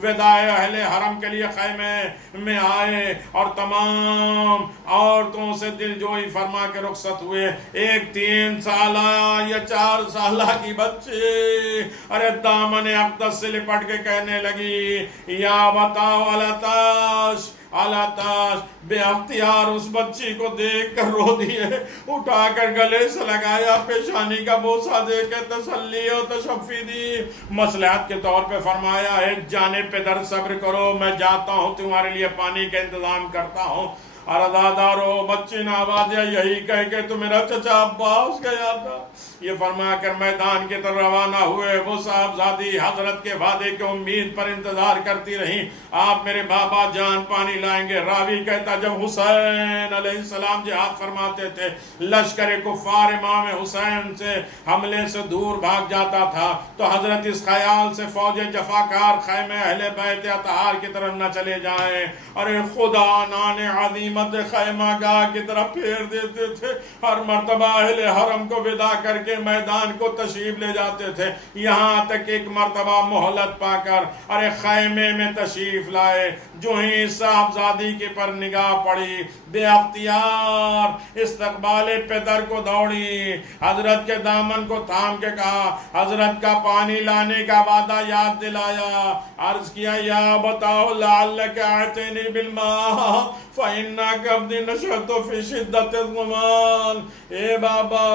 وداع اہل حرم کے لیے خیمے میں آئے اور تمام عورتوں سے دل جوئی فرما کے رخصت ہوئے۔ ایک 3 سالہ یا 4 سالہ کی بچی ارے دامن اقدس سے لپٹ کے کہنے لگی یا بتاؤ الاتاش الاتاش، بے اختیار اس بچی کو دیکھ کر رو دیے، اٹھا کر گلے سے لگایا، پیشانی کا بوسہ دے کے تسلی و تشفی دی، مصلحت کے طور پہ فرمایا ایک جانب پہ در صبر کرو، میں جاتا ہوں تمہارے لیے پانی کا انتظام کرتا ہوں۔ اردادارو بچی نے آواز دیا یہی کہہ کہ تو میرا چچا عباس گیا تھا۔ یہ فرما کر میدان کی طرف روانہ ہوئے۔ وہ صاحبزادی حضرت کے وعدے کی امید پر انتظار کرتی رہیں، آپ میرے بابا جان پانی لائیں گے۔ راوی کہتا جب حسین علیہ السلام جہاد فرماتے تھے، لشکر کفار امام حسین سے حملے سے دور بھاگ جاتا تھا تو حضرت اس خیال سے فوج جفاکار خیمے اہل بیت اطہار کی طرف نہ چلے جائیں، ارے خدا نان عظیمت خیمہ گاہ کی طرف پھیر دیتے تھے۔ ہر مرتبہ اہل حرم کو ودا کر کے میدان کو تشریف لے جاتے تھے، یہاں تک ایک مرتبہ مہلت پا کر ارے خیمے میں تشریف لائے۔ جو ہی صاحبزادی کے پر نگاہ پڑی، بے اختیار استقبال پدر کو دوڑی، حضرت کے دامن کو تھام کے کہا، حضرت کا پانی لانے کا وعدہ یاد دلایا، عرض کیا یا بتاؤ لعلک اعتنی بالماء فإنک ابنی نشأت فی شدت الظمآن۔ اے بابا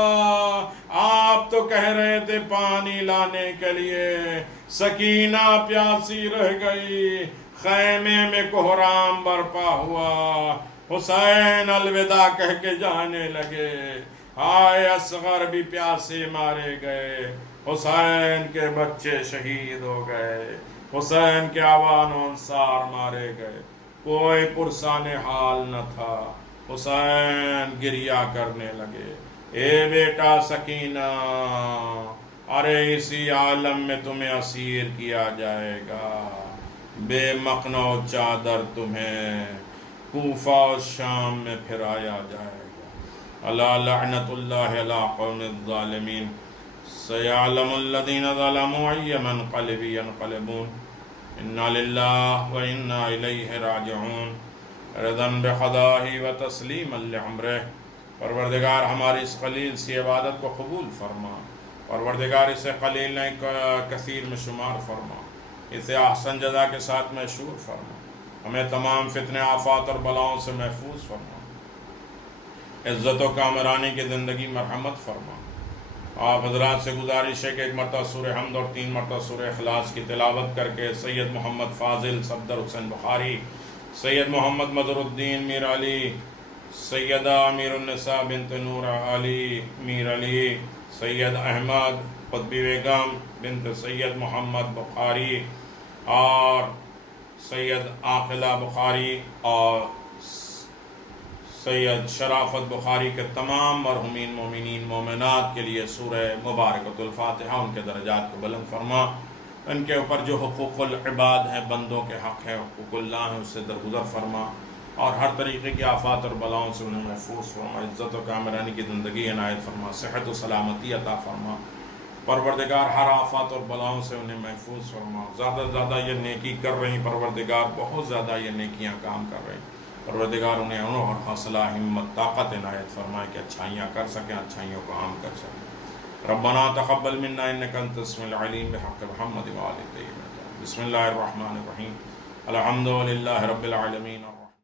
آپ تو کہہ رہے تھے پانی لانے کے لیے، سکینہ پیاسی رہ گئی، خیمے میں کوہرام برپا ہوا، حسین الوداع کہہ کے جانے لگے، ہائے اصغر بھی پیاسے مارے گئے، حسین کے بچے شہید ہو گئے، حسین کے آوان و انصار مارے گئے، کوئی پرسان حال نہ تھا۔ حسین گریہ کرنے لگے، اے بیٹا سکینہ، ارے اسی عالم میں تمہیں اسیر کیا جائے گا، بے مقنع و چادر تمہیں کوفہ و شام میں پھرایا جائے گا۔ الا لعنت اللہ علی قوم الظالمین، سیعلم الذین ظلموا ای منقلب ینقلبون، انا للہ و انا الیہ راجعون، رضا بقضائہ و تسلیما لعمرہ۔ پروردگار ہماری اس قلیل سی عبادت کو قبول فرما، پروردگار اسے قلیل نہیں کثیر میں شمار فرما، اسے احسن جزا کے ساتھ مشہور فرما، ہمیں تمام فتنے آفات اور بلاؤں سے محفوظ فرما، عزت و کامرانی کی زندگی مرحمت فرما۔ آپ حضرات سے گزارش ہے کہ 1 مرتبہ سورہ حمد اور 3 مرتبہ سورہ اخلاص کی تلاوت کر کے سید محمد فاضل صفدر حسین بخاری، سید محمد مظہر الدین میر علی، سیدہ امیر النساء بنت نور علی میر علی، سید احمد قطبی بیگم بنت سید محمد بخاری اور سید عاقلہ بخاری اور سید شرافت بخاری کے تمام مرحومین مومنین مومنات کے لیے سورہ مبارکۃ الفاتحہ ان کے درجات کو بلند فرما، ان کے اوپر جو حقوق العباد ہیں، بندوں کے حق ہے، حقوق اللہ ہیں، اس سے درگزر فرما، اور ہر طریقے کی آفات اور بلاؤں سے انہیں محفوظ فرما، عزت و کامرانی کی زندگی عنایت فرما، صحت و سلامتی عطا فرما، پروردگار ہر آفات اور بلاؤں سے انہیں محفوظ فرما۔ زیادہ سے زیادہ یہ نیکی کر رہی پروردگار، بہت زیادہ یہ نیکیاں کام کر رہے ہیں، پروردگار انہیں اور حوصلہ ہمت طاقت عنایت فرمائے کہ اچھائیاں کر سکیں، اچھائیوں کو عام کر سکیں۔ ربنا تقبل منا انک انت السمیع العلیم بحق محمد وآل الطاہرین۔ بسم اللہ الرحمن الرحیم، الحمد للہ رب العالمین۔